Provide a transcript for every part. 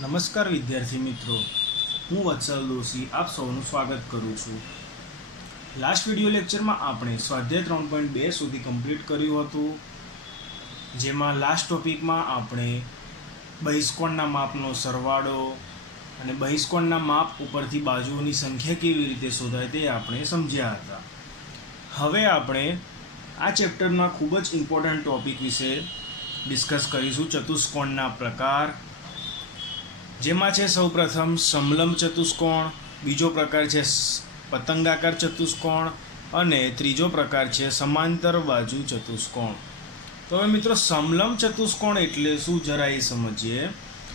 નમસ્કાર વિદ્યાર્થી મિત્રો, હું વત્સલ દોશી આપ સૌનું સ્વાગત કરું છું. લાસ્ટ વિડિયો લેક્ચરમાં આપણે સ્વાધ્યાય 3.2 સુધી કમ્પ્લીટ કર્યું હતું, જેમાં લાસ્ટ ટોપિકમાં આપણે બહિષ્કોણના માપનો સરવાળો અને બહિષ્કોણના માપ ઉપરથી બાજુઓની સંખ્યા કેવી રીતે શોધાય તે આપણે સમજ્યા હતા. હવે આપણે આ ચેપ્ટરના ખૂબ જ ઇમ્પોર્ટન્ટ ટોપિક વિશે ડિસ્કસ કરીશું, ચતુષ્કોણના પ્રકાર. જેમાં છે સૌપ્રથમ સમલંબ ચતુષ્કોણ, બીજો પ્રકાર છે પતંગાકાર ચતુષ્કોણ અને ત્રીજો પ્રકાર છે સમાંતર બાજુ ચતુષ્કોણ. તો હવે મિત્રો, સમલંબ ચતુષ્કોણ એટલે શું જરા એ સમજીએ.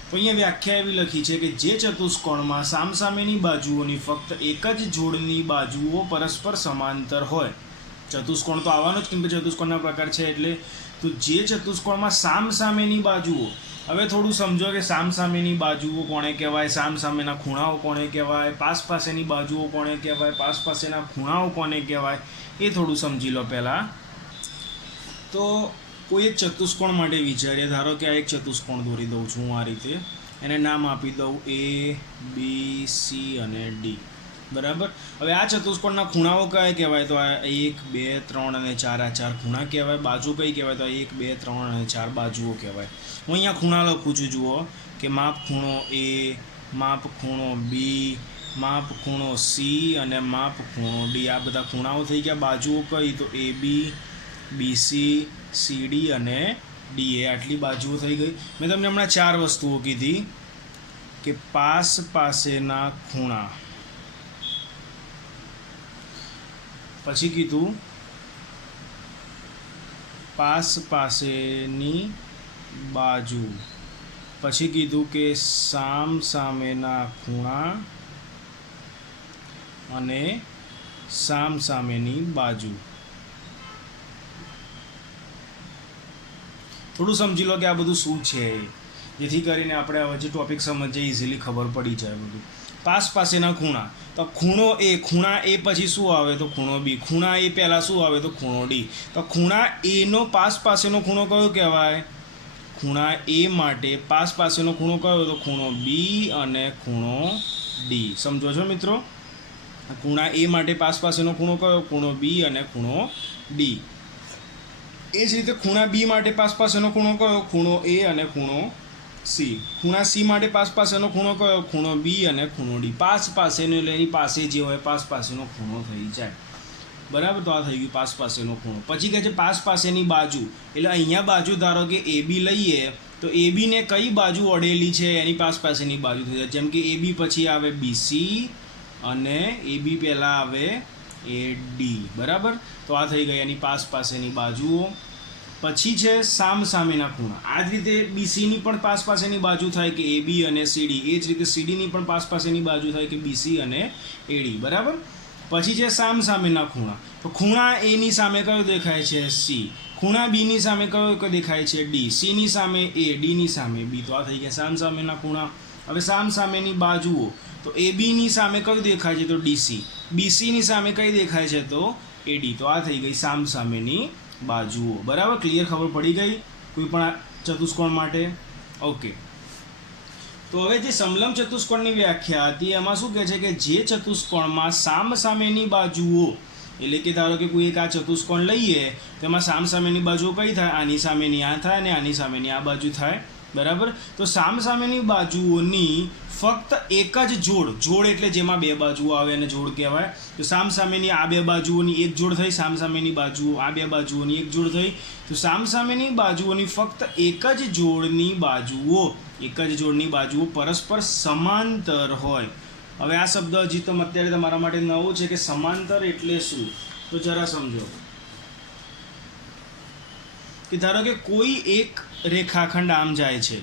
તો અહીંયા વ્યાખ્યા એવી લખી છે કે જે ચતુષ્કોણમાં સામસામેની બાજુઓની ફક્ત એક જ જોડની બાજુઓ પરસ્પર સમાંતર હોય. ચતુષ્કોણ તો આવવાનો જ, કેમ કે ચતુષ્કોણના પ્રકાર છે એટલે. તો જે ચતુષ્કોણમાં સામસામેની બાજુઓ, હવે થોડું સમજો કે સામસામેની બાજુઓ કોણે કહેવાય, સામસામેના ખૂણાઓ કોણે કહેવાય, પાસેની બાજુઓ કોણે કહેવાય, પાસેના ખૂણાઓ કોને કહેવાય, એ થોડું સમજી લો પહેલાં. તો કોઈ એક ચતુષ્કોણ માટે વિચારીએ. ધારો કે આ એક ચતુષ્કોણ દોરી દઉં છું હું આ રીતે, એને નામ આપી દઉં A, B, C અને D. બરાબર. હવે આ ચતુષ્કોણના ખૂણાઓ કયા કહેવાય? તો આ 1, 2, 3 અને 4, આ 4 ખૂણા કહેવાય. બાજુ કઈ કહેવાય? તો 1, 2, 3 અને 4 બાજુઓ કહેવાય. હું અહીંયા ખૂણા લખું છું, જુઓ કે માપ ખૂણો A, માપ ખૂણો B, માપ ખૂણો C અને માપ ખૂણો D. આ બધા ખૂણાઓ થઈ ગયા. બાજુઓ કઈ? તો AB, BC, CD અને DA. આટલી બાજુઓ થઈ ગઈ. મેં તમને હમણાં 4 વસ્તુઓ કીધી કે પાસેના ખૂણા, પછી કીધું પાસેની બાજુ, પછી કીધું કે સામસામેના ખૂણા અને સામસામેની બાજુ. થોડું સમજી લો કે આ બધું શું છે, જેથી કરીને આપણે હવે જે ટોપિક સમજીએ ઇઝીલી ખબર પડી જાય બધું. પાસેના ખૂણા, તો ખૂણો A, ખૂણા A પછી શું આવે? તો ખૂણો B. ખૂણા A પહેલાં શું આવે? તો ખૂણો D. તો ખૂણા Aનો પાસેનો ખૂણો કયો કહેવાય? ખૂણા A માટે પાસેનો ખૂણો કયો? તો ખૂણો B અને ખૂણો D. સમજો છો મિત્રો? ખૂણા A માટે પાસેનો ખૂણો કયો? ખૂણો B અને ખૂણો D. એ જ રીતે ખૂણા B માટે પાસેનો ખૂણો કયો? ખૂણો A અને ખૂણો C. ખૂણા C માટે પાસેનો ખૂણો કયો? ખૂણો B અને ખૂણો D. પાસેનો એટલે એની પાસે જે હોય પાસેનો ખૂણો થઈ જાય. બરાબર. તો આ થઈ ગયું પાસેનો ખૂણો. પછી કહે છે પાસેની બાજુ, એટલે અહીંયા બાજુ ધારો કે AB લઈએ તો AB ને કઈ બાજુ અડેલી છે એની પાસેની બાજુ થઈ જાય. જેમ કે AB પછી આવે BC અને AB પહેલાં આવે AD. બરાબર. તો આ થઈ ગઈ એની પાસેની બાજુઓ. પછી છે સામસામેના ખૂણા. આ જ રીતે BCની પણ પાસેની બાજુ થાય કે AB અને CD. એ જ રીતે CDની પણ પાસેની બાજુ થાય કે BC અને AD. બરાબર. પછી છે સામસામેના ખૂણા. તો ખૂણા Aની સામે કયો દેખાય છે? C. ખૂણા Bની સામે કયો દેખાય છે? D. Cની સામે A, Dની સામે B. તો આ થઈ ગયા સામસામેના ખૂણા. હવે સામસામેની બાજુઓ, તો ABની સામે કયું દેખાય છે? તો DC. BCની સામે કઈ દેખાય છે? તો AD. તો આ થઈ ગઈ સામસામેની બાજુઓ. બરાબર. ક્લિયર? ખબર પડી ગઈ કોઈ પણ ચતુષ્કોણ માટે? ઓકે. તો હવે જે સમલંબ ચતુષ્કોણની વ્યાખ્યા હતી એમાં શું કહે છે કે જે ચતુષ્કોણમાં સામસામેની બાજુઓ, એટલે કે ધારો કે કોઈ એક આ ચતુષ્કોણ લઈએ તેમાં સામસામેની બાજુઓ કઈ થાય? આની સામેની આ થાય અને આની સામેની આ બાજુ થાય. બરાબર. તો સામસામેની બાજુઓની ફક્ત એક જ જોડ એટલે જેમાં બે બાજુઓ આવે અને જોડ કહેવાય. તો સામસામેની આ બે બાજુઓની એક જોડ થઈ, સામસામેની બાજુઓ આ બે બાજુઓની એક જોડ થઈ. તો સામસામેની બાજુઓની ફક્ત એક જ જોડની બાજુઓ પરસ્પર સમાંતર હોય. હવે આ શબ્દ હજી તો અત્યારે તમારા માટે નવો છે કે સમાંતર એટલે શું, તો જરા સમજો. કે ધારો કે કોઈ એક રેખાખંડ આમ જાય છે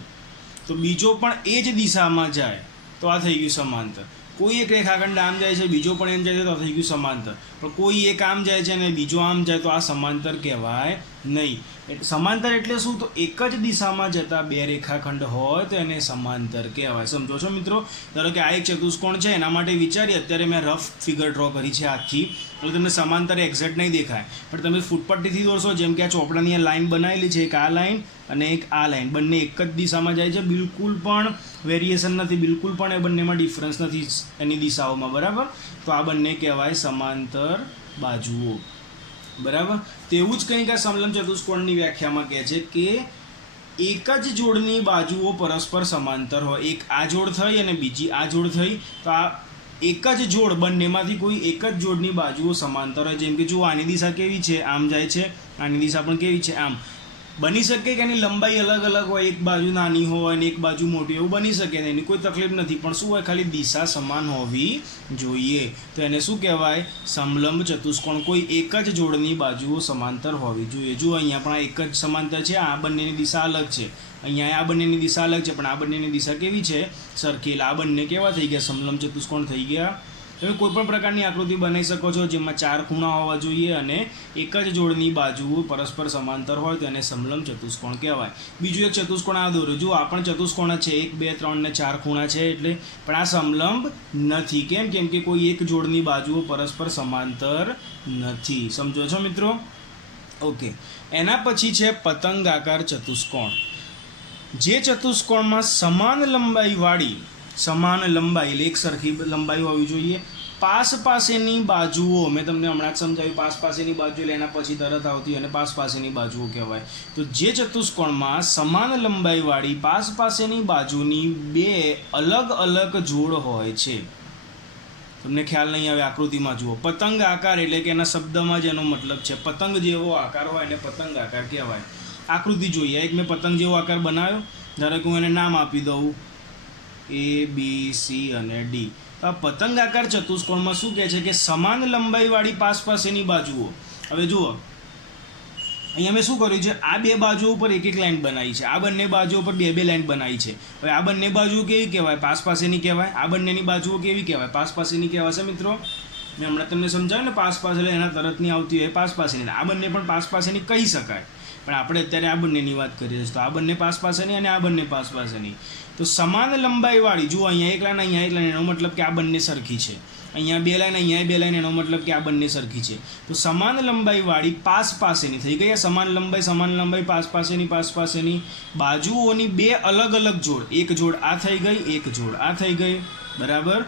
તો બીજો પણ એ જ દિશામાં જાય તો આ થઈ ગયું સમાંતર. કોઈ એક રેખાખંડ આમ જાય છે, બીજો પણ એમ જાય છે તો આ થઈ ગયું સમાંતર. પણ કોઈ એક આમ જાય છે અને બીજો આમ જાય તો આ સમાંતર કહેવાય નહીં. સમાંતર એટલે શું? તો એક જ દિશામાં જતા બે રેખાખંડ હોય તો એને સમાંતર કહેવાય. સમજો છો મિત્રો? ધારો કે આ એક ચતુષ્કોણ છે, એના માટે વિચારીએ, અત્યારે મેં રફ ફિગર ડ્રો કરી છે આખી, એટલે તમને સમાંતર એક્ઝેક્ટ નહીં દેખાય, પણ તમે ફૂટપટ્ટીથી દોરશો, જેમ કે આ ચોપડાની આ લાઈન બનાવેલી છે, એક આ લાઈન અને એક આ લાઈન, બંને એક જ દિશામાં જાય છે, બિલકુલ પણ વેરિએશન નથી, બિલકુલ પણ એ બંનેમાં ડિફરન્સ નથી એની દિશાઓમાં, બરાબર? તો આ બંને કહેવાય સમાંતર બાજુઓ, બરાબર? તેવું જ કંઈક આ સમલંબ ચતુષ્કોણની વ્યાખ્યામાં કહે છે કે એક જ જોડની બાજુઓ પરસ્પર સમાંતર હોય. એક આ જોડ થઈ અને બીજી આ જોડ થઈ, તો આ એક જ જોડ, બંનેમાંથી કોઈ એક જ જોડની બાજુઓ સમાંતર હોય. જેમ કે જુઓ, આની દિશા કેવી છે? આમ જાય છે, આની દિશા પણ કેવી છે? આમ. બની શકે કે એની લંબાઈ અલગ અલગ હોય, એક બાજુ નાની હોય અને એક બાજુ મોટી, એવું બની શકે, એની કોઈ તકલીફ નથી, પણ શું હોય? ખાલી દિશા સમાન હોવી જોઈએ. તો એને શું કહેવાય? સમલંબ ચતુષ્કોણ. કોઈ એક જ જોડની બાજુઓ સમાંતર હોવી જોઈએ. જુઓ, અહીંયા પણ આ એક જ સમાંતર છે, આ બંનેની દિશા અલગ છે, અહીંયા આ બંનેની દિશા અલગ છે, પણ આ બંનેની દિશા કેવી છે? સરખી. એટલે આ બંને કેવા થઈ ગયા? સમલંબ ચતુષ્કોણ થઈ ગયા. તમે કોઈ પણ પ્રકારની આકૃતિ બનાવી શકો છો જેમાં 4 ખૂણા હોવા જોઈએ અને એક જ જોડની બાજુઓ પરસ્પર સમાંતર હોય તો એને સમલંબ ચતુષ્કોણ કહેવાય. બીજું એક ચતુષ્કોણ આ દોરો. જુઓ, આ પણ ચતુષ્કોણ છે, 1 2 3 ને 4 ખૂણા છે, એટલે પણ આ સમલંબ નથી. કેમ કે કોઈ એક જોડની બાજુઓ પરસ્પર સમાંતર નથી. સમજો છો મિત્રો? ઓકે. એના પછી છે પતંગાકાર ચતુષ્કોણ. જે ચતુષ્કોણમાં સમાન લંબાઈવાળી, સમાન લંબાઈ એટલે એક સરખી લંબાઈ હોવી જોઈએ, પાસ પાસેની બાજુઓ, મેં તમને હમણાં જ સમજાવ્યું, પાસ પાસેની બાજુ એટલે એના પછી તરત આવતી અને પાસ પાસેની બાજુઓ કહેવાય. તો જે ચતુષ્કોણમાં સમાન લંબાઈવાળી પાસ પાસેની બાજુની બે અલગ અલગ જોડ હોય છે. તમને ખ્યાલ નહીં આવે, આકૃતિમાં જુઓ. પતંગ આકાર એટલે કે એના શબ્દમાં જ એનો મતલબ છે, પતંગ જેવો આકાર હોય એને પતંગ આકાર કહેવાય. આકૃતિ જોઈએ, એક મેં પતંગ જેવો આકાર બનાવ્યો, ધારો કે હું એને નામ આપી દઉં ABC અને D. તો આ પતંગાકાર ચતુષ્કોણમાં શું કહે છે કે સમાન લંબાઈવાળી પાસ પાસેની બાજુઓ. હવે જુઓ, અહીંયા મેં શું કર્યું છે? આ બે બાજુઓ ઉપર એક એક લાઈન બનાવી છે, આ બંને બાજુઓ પર બે બે લાઈન બનાવી છે. હવે આ બંને બાજુઓ કેવી કહેવાય? પાસ પાસેની કહેવાય. આ બંનેની બાજુઓ કેવી કહેવાય? પાસ પાસેની કહેવાશે મિત્રો. મેં હમણાં તમને સમજાવ્યું ને, પાસ પાસે એટલે એના તરતની આવતી હોય પાસ પાસેની. આ બંને પણ પાસ પાસેની કહી શકાય, પણ આપણે અત્યારે આ બંનેની વાત કરીએ છીએ. તો આ બંને પાસ પાસેની અને આ બંને પાસ પાસેની. તો સમાન લંબાઈવાળી, જુઓ, અહીંયા એક લાઈન, અહીંયા એક લાઈન, એનો મતલબ કે આ બંને સરખી છે. અહીંયા બે લાઈન, અહીંયા બે લાઈન, એનો મતલબ કે આ બંને સરખી છે. તો સમાન લંબાઈવાળી પાસ પાસેની થઈ ગઈ. સમાન લંબાઈ પાસ પાસેની બાજુઓની બે અલગ અલગ જોડ, એક જોડ આ થઈ ગઈ, એક જોડ આ થઈ ગઈ, બરાબર?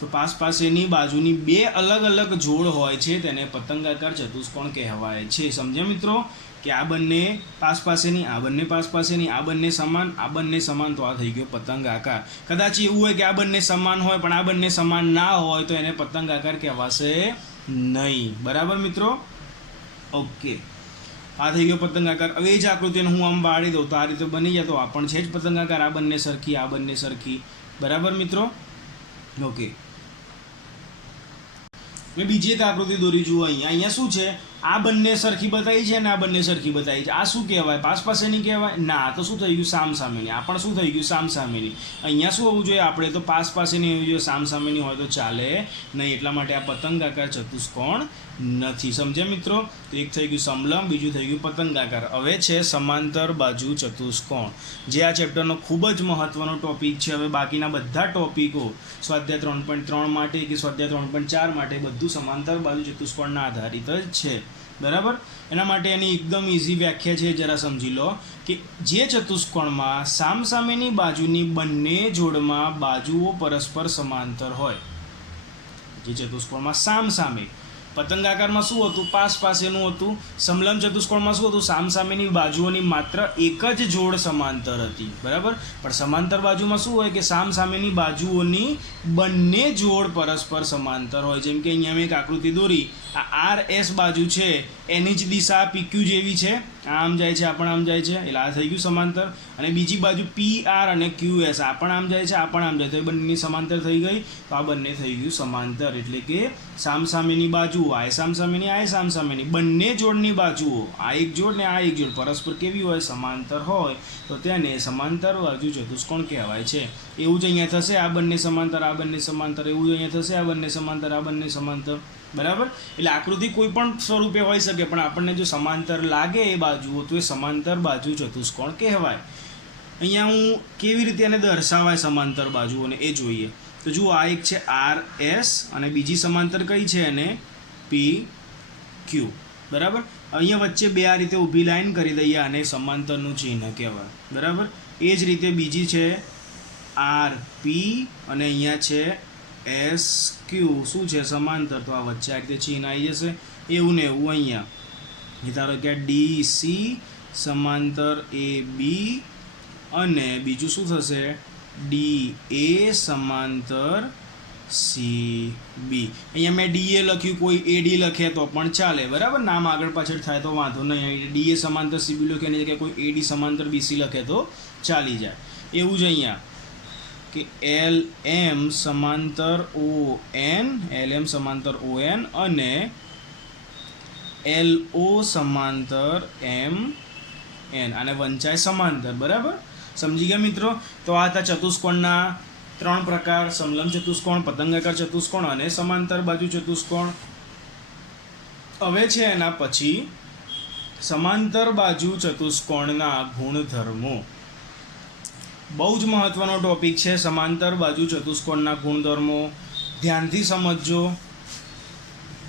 તો પાસ પાસેની બાજુની બે અલગ અલગ જોડ હોય છે, તેને પતંગાકાર ચતુષ્કોણ કહેવાય છે. સમજ્યા મિત્રો? કે આ બંને પાસ પાસેની, આ બંને પાસ પાસેની, આ બંને સમાન, આ બંને સમાન, તો આ થઈ ગયો પતંગ આકાર. કદાચ એવું હોય કે આ બંને સમાન હોય પણ આ બંને સમાન ના હોય તો એને પતંગ આકાર કહેવાશે નહીં. બરાબર મિત્રો? ઓકે, આ થઈ ગયો પતંગ આકાર. હવે એ જ આકૃતિને હું આમ વાળી દઉં તો આ રીતે બની જાય, તો આ પણ છે જ પતંગ આકાર. આ બંને સરખી, આ બંને સરખી, બરાબર મિત્રો? ઓકે. મેં બીજી એક આકૃતિ દોરી. જુઓ, અહીંયા શું છે? આ બંને સરખી બતાવી છે અને આ બંને સરખી બતાવી છે. આ શું કહેવાય? પાસ પાસેની કહેવાય? ના, તો શું થઈ ગયું? સામ સામેની. આ પણ શું થઈ ગયું? સામ સામેની. અહીંયા શું હોવું જોઈએ? આપણે તો પાસ પાસેની હોવી જોઈએ, સામ સામેની હોય તો ચાલે નહીં. એટલા માટે આ પતંગાકાર ચતુષ્કોણ નથી. સમજ્યા મિત્રો? તો એક થઈ ગયું સમલંબ, બીજું થઈ ગયું પતંગાકાર. હવે છે સમાંતર બાજુ ચતુષ્કોણ, જે આ ચેપ્ટરનો ખૂબ જ મહત્વનો ટોપિક છે. હવે બાકીના બધા ટોપિકો સ્વાધ્યાય 3.3 માટે કે સ્વાધ્યાય 3.4 માટે બધું સમાંતર બાજુ ચતુષ્કોણના આધારિત જ છે, બરાબર? એના માટે એની એકદમ ઇઝી વ્યાખ્યા છે, જરા સમજી લો કે જે ચતુષ્કોણમાં સામસામેની બાજુની બંને જોડમાં બાજુઓ પરસ્પર સમાંતર હોય, જે ચતુષ્કોણમાં સામસામે, પતંગાકારમાં શું હતું? પાસ પાસેનું હતું. સમલંબ ચતુષ્કોણમાં શું હતું? સામસામેની બાજુઓની માત્ર એક જ જોડ સમાંતર હતી, બરાબર? પણ સમાંતર બાજુમાં શું હોય કે સામસામેની બાજુઓની બંને જોડ પરસ્પર સમાંતર હોય. જેમ કે અહીંયા મેં એક આકૃતિ દોરી, આ RS બાજુ છે એની જ દિશા PQ જેવી છે, આમ જાય છે, આ પણ આમ જાય છે, એટલે આ થઈ ગયું સમાંતર. અને બીજી બાજુ PR અને QS, આ પણ આમ જાય છે, આ પણ આમ જાય, તો એ બંનેની સમાંતર થઈ ગઈ. તો આ બંને થઈ ગયું સમાંતર, એટલે કે સામસામેની બાજુઓ, આ સામસામેની, આ સામસામેની, બંને જોડની બાજુઓ, આ એક જોડ ને આ એક જોડ પરસ્પર કેવી હોય? સમાંતર હોય, તો તેને સમાંતર બાજુ ચતુષ્કોણ કહેવાય છે. એવું જ અહીંયા થશે, આ બંને સમાંતર, આ બંને સમાંતર, એવું જ અહીંયા થશે, આ બંને સમાંતર, આ બંને સમાંતર. બરાબર. એટલે આકૃતિ કોઈ પણ સ્વરૂપે હોઈ શકે, પણ આપણને જો સમાંતર લાગે એ બાજુઓ તો એ સમાંતર બાજુ ચતુષ્કોણ કહેવાય. અહીંયા હું કેવી રીતે એને દર્શાવાય સમાંતર બાજુઓને એ જોઈએ. તો જુઓ, આ એક છે RS અને બીજી સમાંતર કઈ છે એને PQ. બરાબર. અહીંયા વચ્ચે બે આ રીતે ઊભી લાઈન કરી દઈએ, આને સમાંતરનું ચિહ્ન કહેવાય. બરાબર. એ જ રીતે બીજી છે RP અને અહીંયા છે SQ. શું છે? સમાંતર. તો આ વચ્ચે આ રીતે ચિહ્ન આવી જશે. એવું ને એવું અહીંયા ધારો કે DC સમાંતર AB અને બીજું શું થશે? DA સમાંતર CB. અહીંયા મેં DA લખ્યું, કોઈ AD લખે તો પણ ચાલે. બરાબર. નામ આગળ પાછળ થાય તો વાંધો નહીં. DA સમાંતર CB લખે એની જગ્યાએ કોઈ AD સમાંતર BC લખે તો ચાલી જાય. એવું જ અહીંયા કે LM સમાંતર ON, LM સમાંતર ON અને LO સમાંતર MN. આને વંચાય સમાંતર. બરાબર. સમજી ગયા મિત્રો? તો આ હતા ચતુષ્કોણના 3 પ્રકાર: સમલંબ ચતુષ્કોણ, પતંગાકાર ચતુષ્કોણ અને સમાંતર બાજુ ચતુષ્કોણ. હવે છે એના પછી સમાંતર બાજુ ચતુષ્કોણના ગુણધર્મો. બહુ જ મહત્વનો ટોપિક છે સમાંતર બાજુ ચતુષ્કોણના ગુણધર્મો. ધ્યાનથી સમજજો.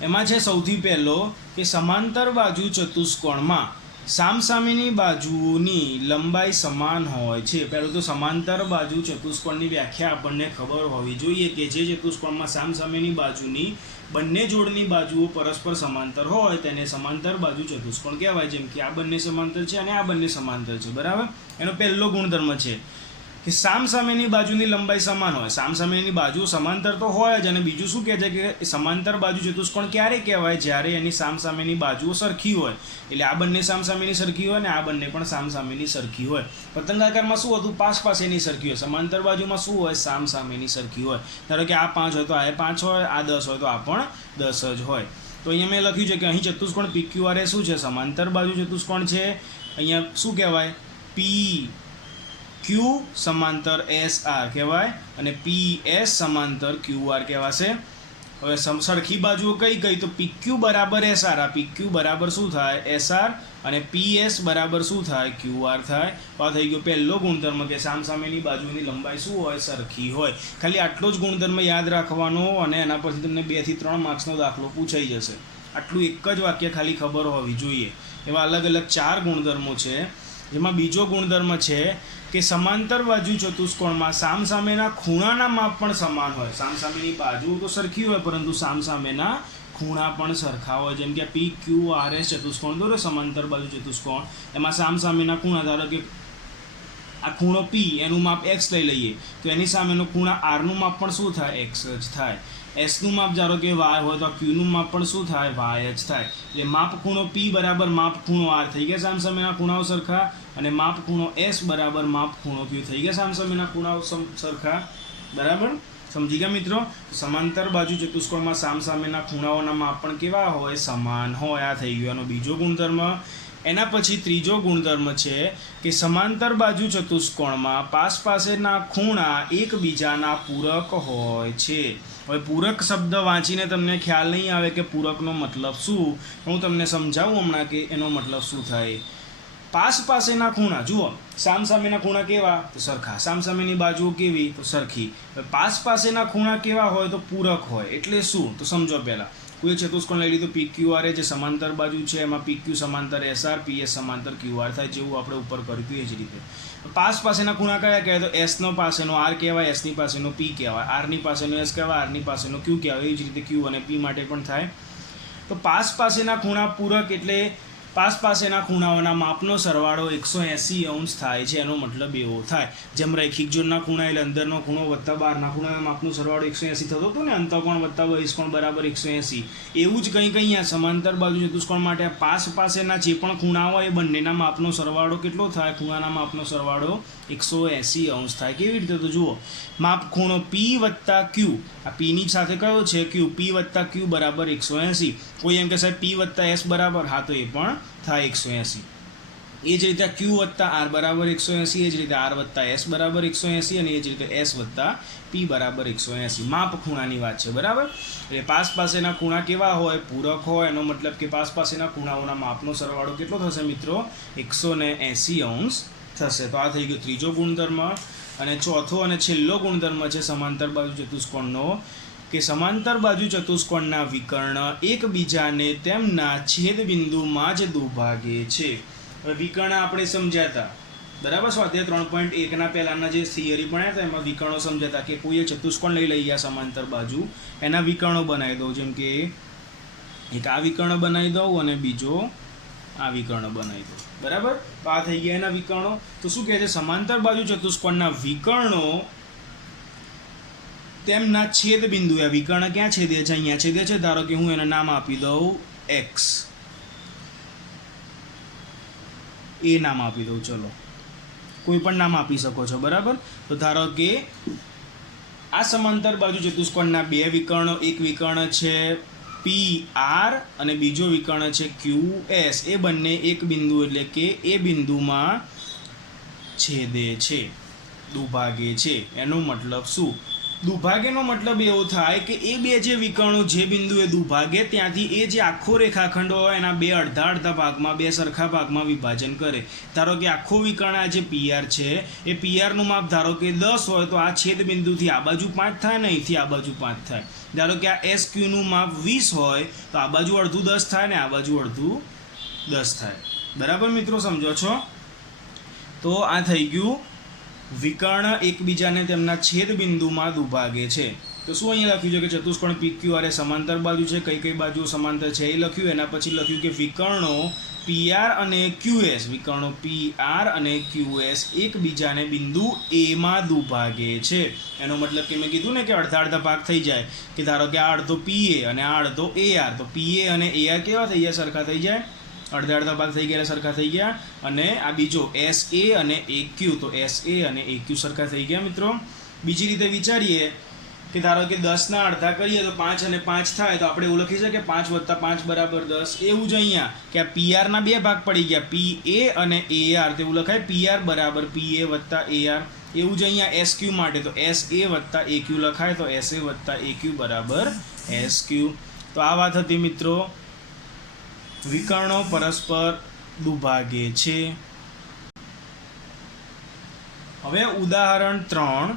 એમાં છે સૌથી પહેલો કે સમાંતર બાજુ ચતુષ્કોણમાં સામસામેની બાજુઓની લંબાઈ સમાન હોય છે. પહેલું તો સમાંતર બાજુ ચતુષ્કોણની વ્યાખ્યા આપણને ખબર હોવી જોઈએ કે જે ચતુષ્કોણમાં સામસામેની બાજુની બંને જોડની બાજુઓ પરસ્પર સમાંતર હોય તેને સમાંતર બાજુ ચતુષ્કોણ કહેવાય. જેમ કે આ બંને સમાંતર છે અને આ બંને સમાંતર છે. બરાબર. એનો પહેલો ગુણધર્મ છે કે સામસામેની બાજુની લંબાઈ સમાન હોય. સામસામેની બાજુ સમાંતર તો હોય જ. અને બીજું શું કહે છે કે સમાંતર બાજુ ચતુષ્કોણ ક્યારે કહેવાય? જ્યારે એની સામસામેની બાજુઓ સરખી હોય. એટલે આ બંને સામસામેની સરખી હોય અને આ બંને પણ સામસામેની સરખી હોય. પતંગાકારમાં શું હતું? પાસ પાસેની સરખી હોય. સમાંતર બાજુમાં શું હોય? સામસામેની સરખી હોય. ધારો કે આ 5 હોય તો આ 5 હોય, આ 10 હોય તો આ પણ 10 જ હોય. તો અહીંયા મેં લખ્યું છે કે અહીં ચતુષ્કોણ PQR એ શું છે? સમાંતર બાજુ ચતુષ્કોણ છે. અહીંયા શું કહેવાય? PQ સમાંતર SR કહેવાય અને PS સમાંતર QR કહેવાશે. હવે સરખી બાજુઓ કઈ કઈ? તો PQ બરાબર SR. આ PQ બરાબર શું થાય? SR. અને PS બરાબર શું થાય? QR થાય. તો આ થઈ ગયો પહેલો ગુણધર્મ કે સામસામેની બાજુની લંબાઈ શું હોય? સરખી હોય. ખાલી આટલો જ ગુણધર્મ યાદ રાખવાનો અને એના પરથી તમને 2 થી 3 માર્ક્સનો દાખલો પૂછાઈ જશે. આટલું એક જ વાક્ય ખાલી ખબર હોવી જોઈએ. એવા અલગ અલગ 4 ગુણધર્મો છે. જેમાં બીજો ગુણધર્મ છે કે સમાંતર બાજુ ચતુષ્કોણમાં સામસામેના ખૂણાના માપ પણ સમાન હોય. સામસામેની બાજુઓ તો સરખી હોય પરંતુ સામસામેના ખૂણા પણ સરખા હોય. જેમ કે PQRS ચતુષ્કોણ દોરો, સમાંતર બાજુ ચતુષ્કોણ. એમાં સામસામેના ખૂણા, ધારો કે આ ખૂણો P એનું માપ x લઈ લઈએ તો એની સામેનો ખૂણા R નું માપ પણ શું થાય? x જ થાય. S નું માપ ધારો કે y હોય તો Q નું માપ પણ શું થાય? y જ થાય. એટલે માપ ખૂણો P બરાબર માપ ખૂણો R થઈ ગયા સામસામેના ખૂણાઓ સરખા, અને માપ ખૂણો S બરાબર માપ ખૂણો Q થઈ ગયા સામસામેના ખૂણાઓ સરખા. બરાબર. સમજી ગયા મિત્રો? સમાંતર બાજુ ચતુષ્કોણમાં સામસામેના ખૂણાઓના માપ પણ કેવા હોય? સમાન હોય. આ થઈ ગયો એનો બીજો ગુણધર્મ. એના પછી ત્રીજો ગુણધર્મ છે કે સમાંતર બાજુ ચતુષ્કોણમાં પાસેના ખૂણા એકબીજાના પૂરક હોય છે. હવે પૂરક શબ્દ વાંચીને તમને ખ્યાલ નહીં આવે કે પૂરકનો મતલબ શું. હું તમને સમજાવું હમણાં કે એનો મતલબ શું થાય. પાસેના ખૂણા જુઓ, સામસામેના ખૂણા કેવા? તો સરખા. સામસામેની બાજુઓ કેવી? તો સરખી. પાસેના ખૂણા કેવા હોય? તો પૂરક હોય. એટલે શું? તો સમજો પહેલાં. કોઈ ચતુષ્કોણ લઈ લીધું PQR જે સમાંતર બાજુ છે, એમાં PQ સમાંતર SR, PS સમાંતર QR થાય, જેવું આપણે ઉપર કર્યું એ જ રીતે. પાસેના ખૂણા કયા કહેવાય? તો S નો પાસેનો R કહેવાય, S ની પાસેનો P કહેવાય, R ની પાસેનો S કહેવાય, R ની પાસેનો Q કહેવાય. એવી જ રીતે Q અને P માટે પણ થાય. તો પાસેના ખૂણા પૂરક એટલે પાસેના ખૂણાઓના માપનો સરવાળો 180 થાય છે. એનો મતલબ એવો થાય જેમ રૈખિક જોડના ખૂણા એટલે અંદરનો ખૂણો વત્તા બહારના ખૂણાના માપનો સરવાળો 180 થતો હતો ને, અંતઃકોણ વત્તા બહિષ્કોણ બરાબર 180. એવું જ કંઈ અહીંયા સમાંતર બાજુ ચતુષ્કોણ માટે પાસેના જે પણ ખૂણા હોય એ બંનેના માપનો સરવાળો કેટલો થાય? ખૂણાના માપનો સરવાળો 180 થાય. કેવી રીતે? તો જુઓ, માપ ખૂણો P વત્તા Q, આ P ની સાથે કયો છે? Q. P વત્તા Q બરાબર 180. કોઈ એમ કે સાહેબ P વત્તા S બરાબર, હા તો એ પણ થાય 180. એ જ રીતે ક્યુ વત્તા આર બરાબર 180, એ જ રીતે આર વત્તા એસ બરાબર 180 અને એ જ રીતે એસ વત્તા પી બરાબર 180. માપ ખૂણાની વાત છે, બરાબર. એટલે પાસ પાસેના ખૂણા કેવા હોય? પૂરક હોય. એનો મતલબ કે પાસ પાસેના ખૂણાઓના માપનો સરવાળો કેટલો થશે મિત્રો? 180 અંશ થશે. તો આ થઈ ગયો ત્રીજો ગુણધર્મ. અને ચોથો અને છેલ્લો ગુણધર્મ છે સમાંતર બાજુ ચતુષ્કોણનો, કે સમાંતર બાજુ ચતુષ્કોણના વિકર્ણ એકબીજાને તેમના છેદબિંદુમાં જ દુભાગે છે. હવે વિકર્ણ આપણે સમજ્યા હતા, બરાબર. સ્વાધ્યાય 3.1 પહેલાના જે થિયરી ભણ્યા હતા એમાં વિકર્ણો સમજ્યા હતા કે કોઈ ચતુષ્કોણ લઈ લઈએ સમાંતર બાજુ, એના વિકર્ણો બનાવી દઉં. જેમ કે એક આ વિકર્ણ બનાવી દઉં અને બીજો આ વિકર્ણ બનાવી દઉં, બરાબર. તો આ થઈ ગયા એના વિકર્ણો. તો શું કહે છે? સમાંતર બાજુ ચતુષ્કોણના વિકર્ણો તેમના છેદબિંદુ, આ વિકર્ણ ક્યાં છેદે છે? અહીંયા છેદે છે. ધારો કે હું એને નામ આપી દઉં એક્સ, એ નામ આપી દઉં. ચલો, કોઈ પણ નામ આપી શકો છો, બરાબર. તો ધારો કે આ સમાંતર બાજુ ચતુષ્કોણના બે વિકર્ણો, એક વિકર્ણ છે પી આર અને બીજો વિકર્ણ છે ક્યુ એસ, એ બંને એક બિંદુ એટલે કે એ બિંદુમાં છેદે છે, દુભાગે છે. એનો મતલબ શું? દુભાગેનો મતલબ એવો થાય કે એ બે જે વિકર્ણો જે બિંદુએ દુભાગે ત્યાંથી એ જે આખો રેખાખંડ હોય એના બે અડધા અડધા ભાગમાં, બે સરખા ભાગમાં વિભાજન કરે. ધારો કે આખો વિકર્ણ આ જે પીઆર છે એ પીઆરનું માપ ધારો કે 10 હોય તો આ છેદ બિંદુથી આ બાજુ 5 થાય ને અહીંથી આ બાજુ 5 થાય. ધારો કે આ એસ ક્યુનું માપ 20 હોય તો આ બાજુ અડધું 10 થાય ને આ બાજુ અડધું 10 થાય, બરાબર મિત્રો, સમજો છો? તો આ થઈ ગયું વિકર્ણ એકબીજાને તેમના છેદ બિંદુમાં દુભાગે છે. તો શું અહીંયા લખ્યું છે કે ચતુષ્કોણ PQR એ સમાંતર બાજુ છે. કઈ કઈ બાજુ સમાંતર છે એ લખ્યું. એના પછી લખ્યું કે વિકર્ણો PR અને QS, વિકર્ણો PR અને QS એકબીજાને બિંદુ A માં દુભાગે છે. એનો મતલબ કે મેં કીધું ને કે અડધા અડધા ભાગ થઈ જાય, કે ધારો કે આ અડધો PA અને આ અડધો AR, તો PA અને AR કેવા થઈ જાય? સરખા થઈ જાય. અડધા અડધા ભાગ થઈ ગયા, સરખા થઈ ગયા. અને આ બીજો SA અને AQ, તો SA અને AQ સરખા થઈ ગયા મિત્રો. બીજી રીતે વિચારીએ કે ધારો કે 10ના અડધા કરીએ તો 5 અને 5 થાય, તો આપણે એવું લખી શકીએ 5 + 5 = 10. એવું જ અહીંયા કે આ PR ના બે ભાગ પડી ગયા, PA અને AR, તો એવું લખાય PR = PA + AR. એવું જ અહીંયા SQ માટે તો SA + AQ લખાય, તો SA + AQ = SQ. તો આ વાત હતી મિત્રો, વિકર્ણો પરસ્પર દુભાગે છે. હવે ઉદાહરણ 3,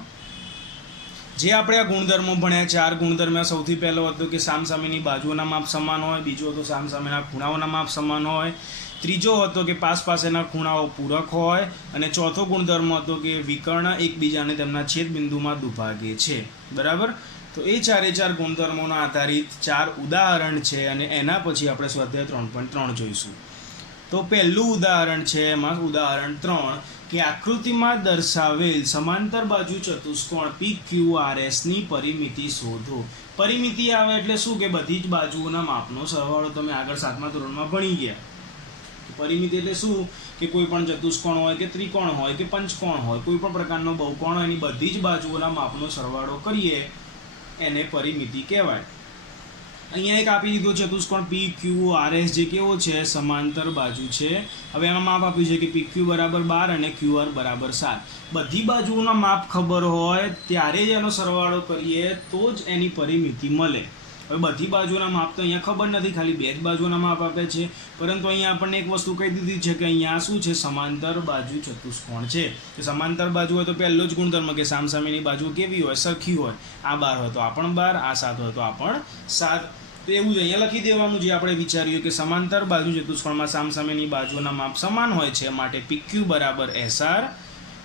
જે આપણે આ ગુણધર્મો ભણ્યા, 4 ગુણધર્મ. સૌથી પહેલો હતો કે સામસામેની બાજુઓના માપ સમાન હોય, બીજો હતો સામસામેના ખૂણાઓના માપ સમાન હોય, ત્રીજો હતો કે પાસ પાસેના ખૂણાઓ પૂરક હોય, અને ચોથો ગુણધર્મ હતો કે વિકર્ણ એકબીજાને તેમના છેદબિંદુમાં દુભાગે છે, બરાબર. તો એ 4 ગુણધર્મોના આધારિત 4 ઉદાહરણ છે અને એના પછી આપણે સ્વાધ્યાય 3.3 જોઈશું. તો પહેલું ઉદાહરણ છે, એમાં ઉદાહરણ 3 કે આકૃતિમાં દર્શાવેલ સમાંતર બાજુ ચતુષ્કોણ PQRS ની પરિમિતિ શોધો. પરિમિતિ આવે એટલે શું? કે બધી જ બાજુઓના માપનો સરવાળો. તમે આગળ 7મા ધોરણમાં ભણી ગયા. પરિમિતિ એટલે શું? કે કોઈ પણ ચતુષ્કોણ હોય કે ત્રિકોણ હોય કે પંચકોણ હોય, કોઈ પણ પ્રકારનો બહુકોણ હોય, એની બધી જ બાજુઓના માપનો સરવાળો કરીએ એને પરિમિતિ કહેવાય. અહીંયા એક આપી દીધો ચતુષ્કોણ PQRS જે કેવો છે? સમાંતર બાજુ છે. હવે એમાં માપ આપ્યું છે કે PQ = 12 અને QR = 7. બધી બાજુઓના માપ ખબર હોય ત્યારે જ એનો સરવાળો કરીએ તો જ એની પરિમિતિ મળે. હવે બધી બાજુના માપ તો અહીંયા ખબર નથી, ખાલી બે જ બાજુના માપ આપે છે. પરંતુ અહીંયા આપણને એક વસ્તુ કહી દીધી છે કે અહીંયા શું છે? સમાંતર બાજુ ચતુષ્કોણ છે. કે સમાંતર બાજુ હોય તો પહેલો જ ગુણધર્મ કે સામસામેની બાજુ કેવી હોય? સરખી હોય. આ 12 હોય તો આ પણ 12, આ 7 હોય તો આ પણ 7. તો એવું જ અહીંયા લખી દેવાનું જે આપણે વિચાર્યું કે સમાંતર બાજુ ચતુષ્કોણમાં સામસામેની બાજુના માપ સમાન હોય છે, માટે PQ = SR.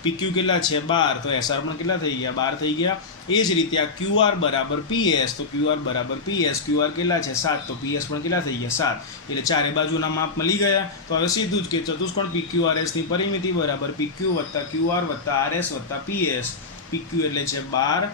PQ કેટલા છે? 12, તો SR પણ કેટલા થઈ ગયા? 12 થઈ ગયા. એ જ રીતે આ QR = PS, તો QR = PS. QR કેટલા છે? 7, તો PS પણ કેટલા થઈ ગયા? 7. એટલે ચારે બાજુના માપ મળી ગયા. તો હવે સીધું જ કે ચતુષ્કોણ PQRS ની પરિમિતિ બરાબર PQ + QR + RS + PS. PQ એટલે છે 12,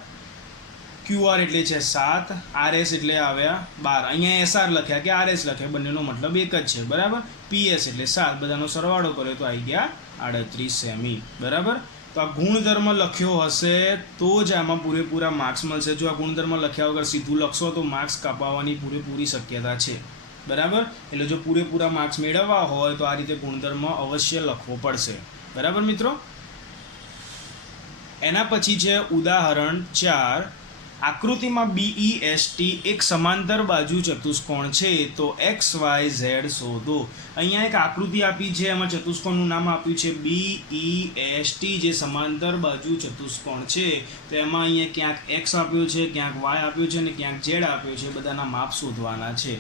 QR એટલે છે 7, RS એટલે આવ્યા 12. અહીંયા SR લખ્યા કે RS લખ્યા, બંનેનો મતલબ એક જ છે, બરાબર. PS એટલે 7, બધાનો સરવાળો કર્યો તો આવી ગયા 38 સેમી, બરાબર. તો આ ગુણધર્મ લખ્યો હશે તો જ આમાં પૂરેપૂરા માર્ક્સ મળશે. જો આ ગુણધર્મ લખ્યા વગર સીધું લખશો તો માર્ક્સ કાપાવવાની પૂરેપૂરી શક્યતા છે. બરાબર. એટલે જો પૂરેપૂરા માર્ક્સ મેળવવા હોય તો આ રીતે ગુણધર્મ અવશ્ય લખવો પડશે. બરાબર મિત્રો. એના પછી છે ઉદાહરણ 4. આકૃતિમાં BEST એક સમાંતર બાજુ ચતુષ્કોણ છે તો XYZ શોધો. અહીંયા એક આકૃતિ આપી છે, એમાં ચતુષ્કોણનું નામ આપ્યું છે BEST, જે સમાંતર બાજુ ચતુષ્કોણ છે. તો એમાં અહીંયા ક્યાંક X આપ્યો છે, ક્યાંક Y આપ્યો છે અને ક્યાંક Z આપ્યો છે. બધાના માપ શોધવાના છે.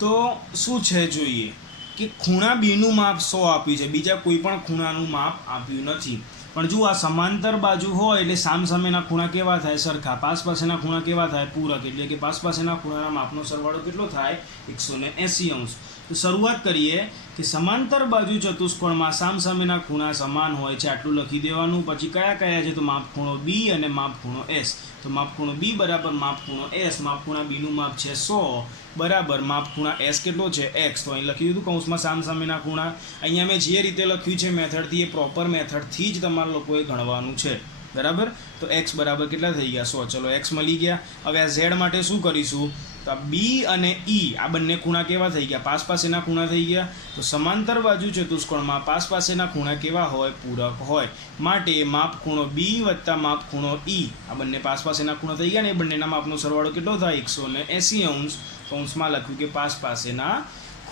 તો શું છે જોઈએ કે ખૂણા બીનું માપ 100 આપ્યું છે, બીજા કોઈ પણ ખૂણાનું માપ આપ્યું નથી. પણ જો આ સમાંતર બાજુ હોય એટલે સામસામેના ખૂણા કેવા થાય? સરખા. પાસ પાસેના ખૂણા કેવા થાય? પૂરક. એટલે કે પાસ પાસેના ખૂણાના માપનો સરવાળો કેટલો થાય? 180 અંશ. તો શરૂઆત કરીએ કે સમાંતર બાજુ ચતુષ્કોણમાં સામસામેના ખૂણા સમાન હોય છે, આટલું લખી દેવાનું. પછી કયા કયા છે? તો માપ ખૂણો B અને માપ ખૂણો S. તો માપ ખૂણો B બરાબર માપ ખૂણો S. માપ ખૂણા બીનું માપ છે 100 બરાબર માપ ખૂણા S કેટલો છે? X. તો અહીં લખી દીધું કૌંસમાં સામસામેના ખૂણા. અહીંયા મેં જે રીતે લખ્યું છે મેથડથી, એ પ્રોપર મેથડથી જ તમારા લોકોએ ગણવાનું છે. બરાબર. તો X બરાબર કેટલા થઈ ગયા? 100. ચલો X મળી ગયા. હવે આ Z માટે શું કરીશું? તો B અને E આ બંને ખૂણા કેવા થઈ ગયા? પાસ પાસેના ખૂણા થઈ ગયા. તો સમાંતર બાજુ ચતુષ્કોણમાં પાસ પાસેના ખૂણા કેવા હોય? પૂરક હોય. માટે માપ ખૂણો B વત્તા માપ ખૂણો E આ બંને પાસ પાસેના ખૂણા થઈ ગયા ને એ બંનેના માપનો સરવાળો કેટલો થાય? 180 અંશ. કૌંસમાં લખ્યું કે પાસ પાસેના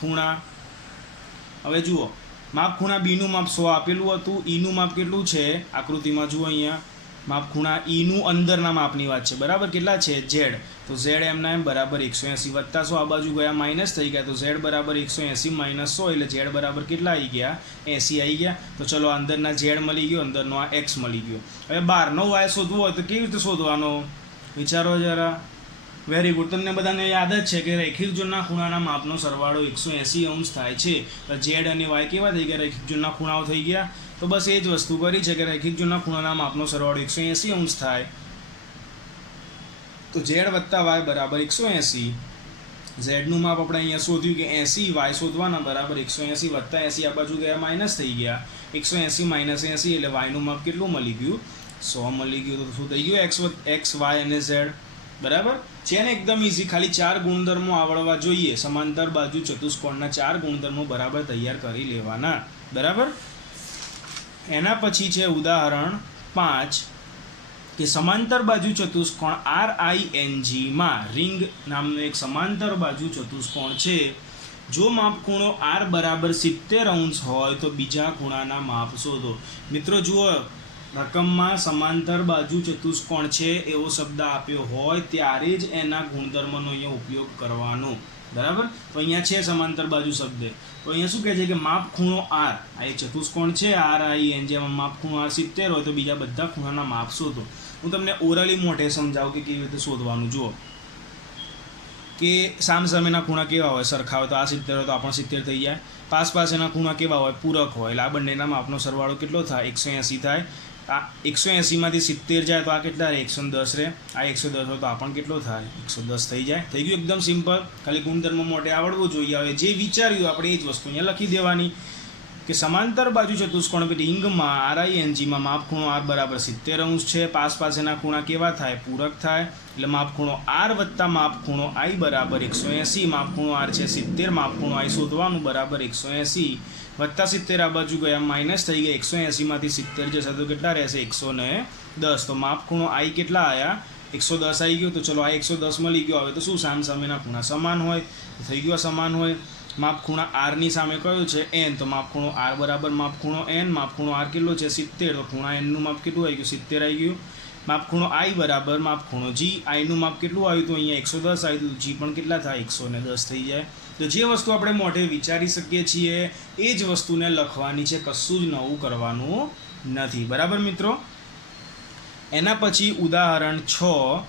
ખૂણા. હવે જુઓ, માપ ખૂણા બીનું માપ 100 આપેલું હતું. ઈનું માપ કેટલું છે? આકૃતિમાં જુઓ અહીંયા માપ ખૂણા ઈનું અંદરના માપની વાત છે. બરાબર. કેટલા છે? Z. તો Z એમના એમ બરાબર 180 વત્તા 100. આ બાજુ ગયા માઇનસ થઈ ગયા. તો Z બરાબર 180 માઇનસ 100 એટલે Z બરાબર કેટલા આવી ગયા? 80 આવી ગયા. તો ચલો અંદરના Z મળી ગયો, અંદરનો આ X મળી ગયો. હવે બહારનો Y શોધવો હોય તો કેવી રીતે શોધવાનો? વિચારો જરા. Very good. તમને બધાને યાદ જ છે કે રેખિક જોડના ખૂણાના માપનો સરવાળો 180 અંશ થાય છે. તો Z અને Y કેવા થઈ ગયા? રેખિક જોડના ખૂણાઓ થઈ ગયા. તો બસ એ જ વસ્તુ કરી છે કે રેખિક જોડના ખૂણાના માપનો સરવાળો 180 અંશ થાય. તો Z વત્તા Y બરાબર 180. ઝેડનું માપ આપણે અહીંયા શોધ્યું કે 80, Y શોધવાના બરાબર 180 વત્તા 80. આ બાજુ ગયા માઇનસ થઈ ગયા. 180 માઇનસ 80 એટલે વાયનું માપ કેટલું મળી ગયું? 100 મળી ગયું. તો શું થઈ ગયું? X, Y અને Z. બરાબર છે ને? એકદમ ઇઝી. ખાલી 4 ગુણધર્મો આવડવા જોઈએ. સમાંતર બાજુ ચતુષ્કોણના 4 ગુણધર્મો બરાબર તૈયાર કરી લેવાના. બરાબર. એના પછી છે ઉદાહરણ 5 કે સમાંતર બાજુ ચતુષ્કોણ RING માં રિંગ નામનો એક સમાંતર બાજુ ચતુષ્કોણ છે. જો માપ ખૂણો R બરાબર 70 અંશ હોય તો બીજા ખૂણાના માપ શોધો. મિત્રો જુઓ, રકમમાં સમાંતર બાજુ ચતુષ્કોણ છે એવો શબ્દ આપ્યો હોય ત્યારે જ એના ગુણધર્મનો અહીંયા ઉપયોગ કરવાનો. બરાબર. તો અહીંયા છે સમાંતર બાજુ શબ્દ. તો અહીંયા શું કહે છે કે માપ ખૂણો R, આ એક ચતુષ્કોણ છે RIN, જેમાં માપ ખૂણો R 70 હોય તો બીજા બધા ખૂણાના માપ શોધો. હું તમને ઓરલી મોઢે સમજાવું કે કેવી રીતે શોધવાનું. જુઓ કે સામસામેના ખૂણા કેવા હોય? સરખા હોય. તો આ 70 હોય તો આ પણ 70 થઈ જાય. પાસ પાસેના ખૂણા કેવા હોય? પૂરક હોય. એટલે આ બંનેના માપનો સરવાળો કેટલો થાય? 180 થાય. આ 180 માંથી 70 જાય તો આ કેટલા રહે? 110 રહે. આ 110 હોય તો આ પણ કેટલો થાય? 110 થઈ જાય. થઈ ગયું એકદમ સિમ્પલ. ખાલી ગુણધર્મ મોટે આવડવું જોઈએ. હવે જે વિચાર્યું આપણે એ જ વસ્તુ અહીંયા લખી દેવાની કે સમાંતર બાજુ ચતુષ્કોણ રિંગમાં RINGમાં માપ ખૂણો R બરાબર 70 અંશ છે. પાસ પાસેના ખૂણા કેવા થાય? પૂરક થાય. એટલે માપ ખૂણો R વત્તા માપ ખૂણો I બરાબર 180. માપ ખૂણો R છે 70, માપ ખૂણો I શોધવાનું બરાબર 180 વત્તા 70. આ બાજુ ગયા માઇનસ થઈ ગયા. 180 માંથી 70 જશે તો કેટલા રહેશે? 110. તો માપ ખૂણો I કેટલા આવ્યા? 110 આવી ગયો. તો ચલો આ 110 મળી ગયો. હવે તો શું? સામસામેના ખૂણા સમાન હોય. થઈ ગયો સમાન હોય. માપ ખૂણા R ની સામે કયો છે? N. તો માપ ખૂણો R બરાબર માપ ખૂણો N. માપ ખૂણો R કેટલો છે? 70. તો ખૂણા N નું માપ કેટલું આવી ગયું? 70 આવી ગયું. માપ ખૂણો I બરાબર માપ ખૂણો G. I નું માપ કેટલું આવ્યું? તો અહીંયા 110 આવ્યું. G પણ કેટલા થાય? 110 થઈ જાય. તો જે વસ્તુ આપણે મોઢે વિચારી શકીએ છીએ એ જ વસ્તુને લખવાની છે. કશું જ નવું કરવાનું નથી. બરાબર મિત્રો. એના પછી ઉદાહરણ 6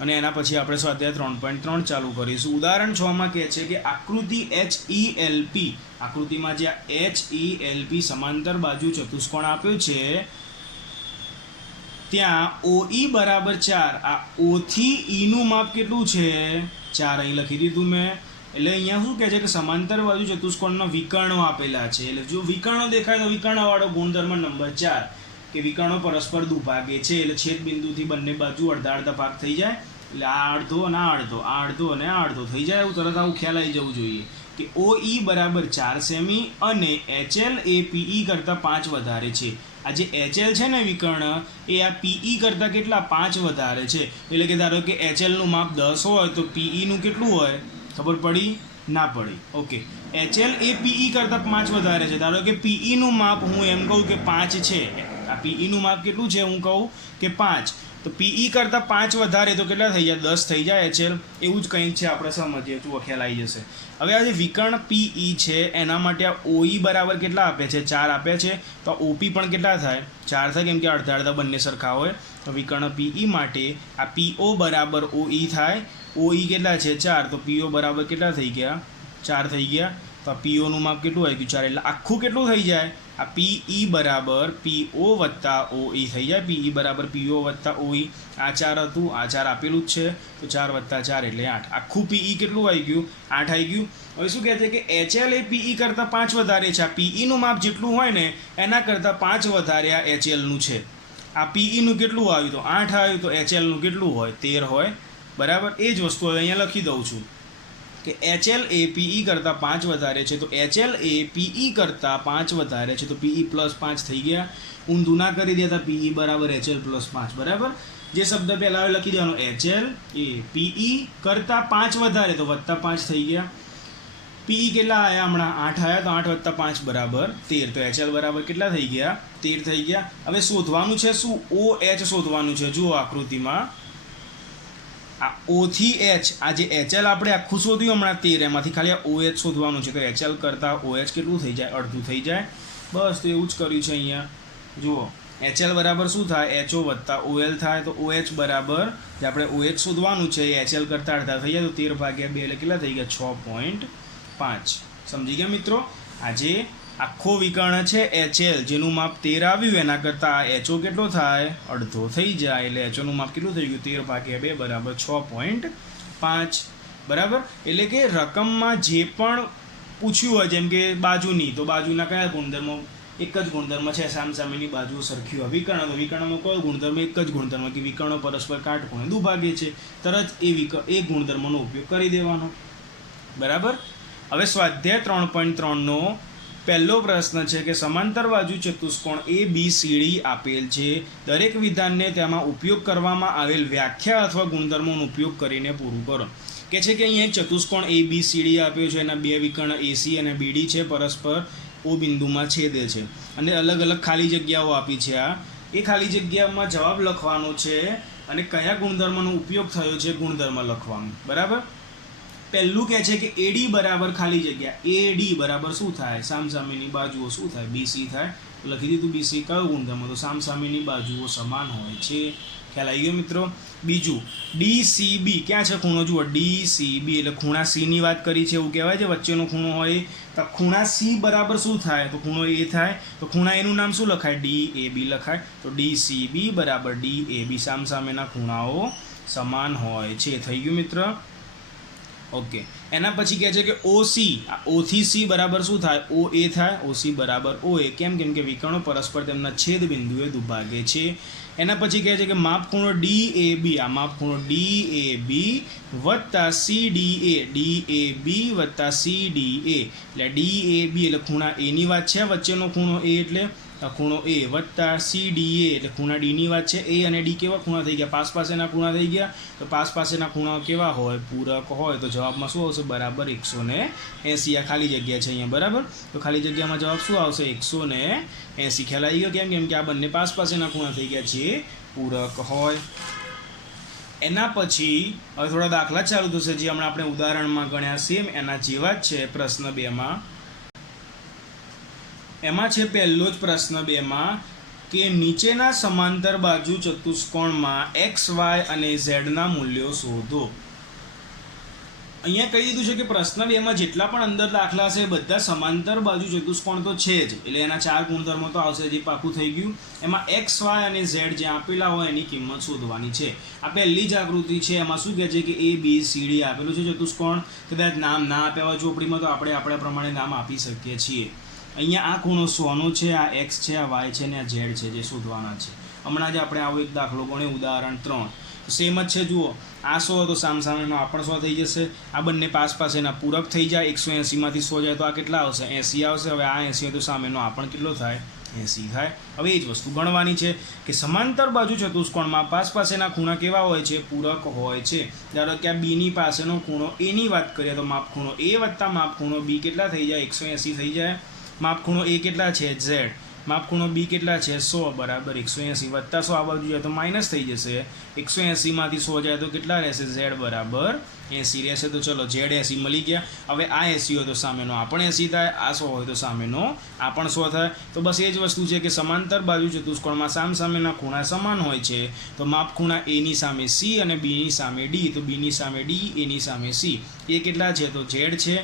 અને એના પછી આપણે સ્વાધ્યાય 3.3 ચાલુ કરીશું. ઉદાહરણ 6 માં કહે છે કે આકૃતિ HELP, આકૃતિમાં જે HELP સમાંતર બાજુ ચતુષ્કોણ આપ્યો છે ત્યાં OE બરાબર 4. આ O થી E નું માપ કેટલું છે? 4. અહીં લખી દીધું મેં. એટલે અહીંયા શું કહે છે કે સમાંતર બાજુ ચતુષ્કોણના વિકર્ણો આપેલા છે. એટલે જો વિકર્ણો દેખાય તો વિકર્ણવાળો ગુણધર્મ નંબર 4 કે વિકર્ણો પરસ્પર દુભાગે છે. એટલે છેદ બિંદુથી બંને બાજુ અડધા અડધા ભાગ થઈ જાય. એટલે આ અડધો અને આ અડધો, આ અડધો અને આ અડધો થઈ જાય. એવું તરત આવું ખ્યાલ આવી જવું જોઈએ કે OE બરાબર 4 સેમી અને HL એ PE કરતાં 5 વધારે છે. આ જે HL છે ને વિકર્ણ એ આ PE કરતાં કેટલા 5 વધારે છે. એટલે કે ધારો કે HLનું માપ 10 હોય તો PEનું કેટલું હોય ખબર પડી? ના પડી. ઓકે, HL એ PE કરતાં 5 વધારે છે. ધારો કે PEનું માપ હું એમ કહું કે 5 છે. આ PEનું માપ કેટલું છે હું કહું કે 5, તો PE કરતાં 5 વધારે તો કેટલા થઈ જાય? 10 થઈ જાય HL. એવું જ કંઈક છે, આપણે સમજીએ, જુઓ ખ્યાલ આવી જશે. હવે આ જે વિકર્ણ PE છે એના માટે આ OE બરાબર કેટલા આપે છે? 4 આપે છે. તો OP પણ કેટલા થાય? 4 થાય, કેમ કે અડધા અડધા બંને સરખા હોય. તો વિકર્ણ PE માટે આ PO બરાબર OE થાય. OE કેટલા છે? 4. તો PO બરાબર કેટલા થઈ ગયા? 4 થઈ ગયા. તો આ POનું માપ કેટલું આવી ગયું? 4. એટલે આખું કેટલું થઈ જાય? આ PE બરાબર PO વત્તા OE થઈ જાય. PE બરાબર PO વત્તા OE. આ 4 હતું, આ 4 આપેલું જ છે, તો 4 વત્તા 4 એટલે 8. આખું PE કેટલું આવી ગયું? 8 આવી ગયું. હવે શું કહે છે કે HL એ PE કરતાં 5 વધારે છે. આ PEનું માપ જેટલું હોય ને એના કરતાં 5 વધારે આ HLનું છે. આ PEનું કેટલું આવ્યું? તો 8 આવ્યું. તો HLનું કેટલું હોય? 13 હોય. બરાબર. એ જ વસ્તુ હવે અહીંયા લખી દઉં છું કે HL એ PE કરતાં 5 વધારે છે. તો HL એ PE કરતાં 5 વધારે છે, તો PE પ્લસ 5 થઈ ગયા. ઊંધું ના કરી દેતા, PE બરાબર HL પ્લસ 5. બરાબર. જે શબ્દ પહેલાં લખી દેવાનો, HL એ PE કરતાં 5 વધારે, તો વત્તા 5 થઈ ગયા. PE કેટલા આવ્યા હમણાં? 8 આવ્યા. તો 8 વત્તા 5 બરાબર 13. તો HL બરાબર કેટલા થઈ ગયા? 13 થઈ ગયા. હવે શોધવાનું છે શું? OH શોધવાનું છે. જુઓ આકૃતિમાં આ O થી H, આ જે HL આપણે આખું શોધ્યું હમણાં 13, એમાંથી ખાલી આ OH શોધવાનું છે. તો HL કરતાં OH કેટલું થઈ જાય? અડધું થઈ જાય. બસ, તો એવું જ કર્યું છે અહીંયા. જુઓ HL બરાબર શું થાય? HO વત્તા OL થાય. તો OH બરાબર જે આપણે OH શોધવાનું છે એ HL કરતાં અડધા થઈ જાય. તો 13 ભાગ્યા 2 એટલે કેટલા થઈ ગયા? 6.5. સમજી ગયા મિત્રો? આજે આખો વિકર્ણ છે HL જેનું માપ 13 આવ્યું એના કરતાં HO કેટલો થાય? અડધો થઈ જાય. એટલે HOનું માપ કેટલું થઈ ગયું? 13 ભાગ્યા 2 બરાબર 6.5. બરાબર. એટલે કે રકમમાં જે પણ પૂછ્યું હોય, જેમ કે બાજુની, તો બાજુના કયા ગુણધર્મો? એક જ ગુણધર્મ છે, સામસામેની બાજુઓ સરખી હોય. વિકર્ણ, તો વિકર્ણમાં કયો ગુણધર્મ? એક જ ગુણધર્મ કે વિકર્ણો પરસ્પર કાટખૂણે દુભાગે છે. તરત એ ગુણધર્મનો ઉપયોગ કરી દેવાનો. બરાબર. હવે સ્વાધ્યાય 3.3નો પહેલો પ્રશ્ન છે કે સમાંતર બાજુ ચતુષ્કોણ ABCD આપેલ છે. દરેક વિધાનને તેમાં ઉપયોગ કરવામાં આવેલ વ્યાખ્યા અથવા ગુણધર્મોનો ઉપયોગ કરીને પૂરું કરો. કે છે કે અહીંયા એક ચતુષ્કોણ ABCD આપ્યો છે. એના બે વિકર્ણ AC અને BD છે, પરસ્પર O બિંદુમાં છેદે છે, અને અલગ અલગ ખાલી જગ્યાઓ આપી છે. એ ખાલી જગ્યામાં જવાબ લખવાનો છે અને કયા ગુણધર્મનો ઉપયોગ થયો છે ગુણધર્મ લખવાનું. બરાબર. પહેલું કહે છે કે AD બરાબર ખાલી જગ્યા, AD બરાબર શું થાય? સામસામેની બાજુઓ શું થાય? BC થાય. લખી દીધું. BC કયો ગુણધર્મ? તો સામસામેની બાજુઓ સમાન હોય છે. ખ્યાલ આવી ગયો મિત્રો? બીજું DCB, ક્યાં છે ખૂણો? જુઓ DCB એટલે ખૂણા C ની વાત કરી છે. એવું કહેવાય છે વચ્ચેનો ખૂણો હોય. તો ખૂણા C બરાબર શું થાય? તો ખૂણો A થાય. તો ખૂણા એનું નામ શું લખાય? DAB લખાય. તો DCB બરાબર DAB, સામસામેના ખૂણાઓ સમાન હોય છે. થઈ ગયું મિત્ર? ઓકે. એના પછી કહે છે કે OC, આ O થી C બરાબર શું થાય? OA થાય. OC બરાબર OA. કેમ? કેમ કે વિકર્ણો પરસ્પર તેમના છેદ બિંદુએ દુભાગે છે. એના પછી કહે છે કે માપખૂણો DAB, આ માપખૂણો DAB વત્તા CDA, DAB વત્તા CDA, એટલે DAB એટલે ખૂણા A ની વાત છે, વચ્ચેનો ખૂણો A એટલે ખૂણો A, વત્તા CDA એટલે ખૂણા D ની વાત છે. A અને D કેવા ખૂણા થઈ ગયા? પાસ પાસેના ખૂણા થઈ ગયા. તો પાસ પાસેના ખૂણાઓ કેવા હોય? પૂરક હોય. તો જવાબમાં શું આવશે? બરાબર 180. આ ખાલી જગ્યા છે અહીંયા. બરાબર. તો ખાલી જગ્યામાં જવાબ શું આવશે? 180. ખ્યાલ આવી ગયો? કેમ? કેમ કે આ બંને પાસ પાસેના ખૂણા થઈ ગયા જે પૂરક હોય. એના પછી હવે થોડા દાખલા ચાલુ થશે જે હમણાં આપણે ઉદાહરણમાં ગણ્યા સેમ એના જેવા જ છે. પ્રશ્ન 2માં એમાં છે પહેલો જ પ્રશ્ન 2માં કે નીચેના સમાંતર બાજુ ચતુષ્કોણમાં x, y અને z ના મૂલ્યો શોધો. અહીંયા કહી દીધું છે કે પ્રશ્ન 2માં જેટલા પણ અંદર દાખલા છે બધા સમાંતર બાજુ ચતુષ્કોણ તો છે જ, એટલે એના 4 ગુણધર્મો તો આવશે, જે પાકું થઈ ગયું. એમાં x, y અને z જે આપેલા હોય એની કિંમત શોધવાની છે. આ પહેલી જ આકૃતિ છે. એમાં શું કહે છે કે ABCD આપેલું છે ચતુષ્કોણ. કદાચ નામ ના આપ્યા હોય ચોપડીમાં તો આપણે આપણા પ્રમાણે નામ આપી શકીએ છીએ. અહીંયા આ ખૂણો 100નો છે, આ x છે, આ y છે ને આ z છે, જે શોધવાના છે. હમણાં જ આપણે આવો એક દાખલો ગણ્યો, ઉદાહરણ 3, સેમ જ છે. જુઓ આ 100 તો સામસામેનો આ પણ 100 થઈ જશે. આ બંને પાસેના પૂરક થઈ જાય. 180માંથી 100 જાય તો આ કેટલા આવશે? 80 આવશે. હવે આ 80 હોય તો સામેનો આ પણ કેટલો થાય? 80 થાય. હવે એ જ વસ્તુ ગણવાની છે કે સમાંતર બાજુ ચતુષ્કોણમાં પાસેના ખૂણા કેવા હોય છે? પૂરક હોય છે. ધારો કે આ બીની પાસેનો ખૂણો એની વાત કરીએ તો માપ ખૂણો એ વત્તા માપ ખૂણો બી કેટલા થઈ જાય? 180 થઈ જાય. માપ ખૂણો એ કેટલા છે? ઝેડ. માપ ખૂણો બી કેટલા છે? 100 બરાબર 180 વત્તા 100 આ બાજુ જાય તો માઇનસ થઈ જશે. 180માંથી 100 જાય તો કેટલા રહેશે? ઝેડ બરાબર 80 રહેશે. તો ચલો ઝેડ 80 મળી ગયા. હવે આ 80 હોય તો સામેનો આ પણ 80 થાય. આ 100 હોય તો સામેનો આ પણ 100 થાય. તો બસ એ જ વસ્તુ છે કે સમાંતર બાજુ ચતુષ્કોણમાં સામસામેના ખૂણા સમાન હોય છે. તો માપ ખૂણા એની સામે સી અને બીની સામે ડી. તો બીની સામે ડી, એની સામે સી. એ કેટલા છે? તો ઝેડ છે.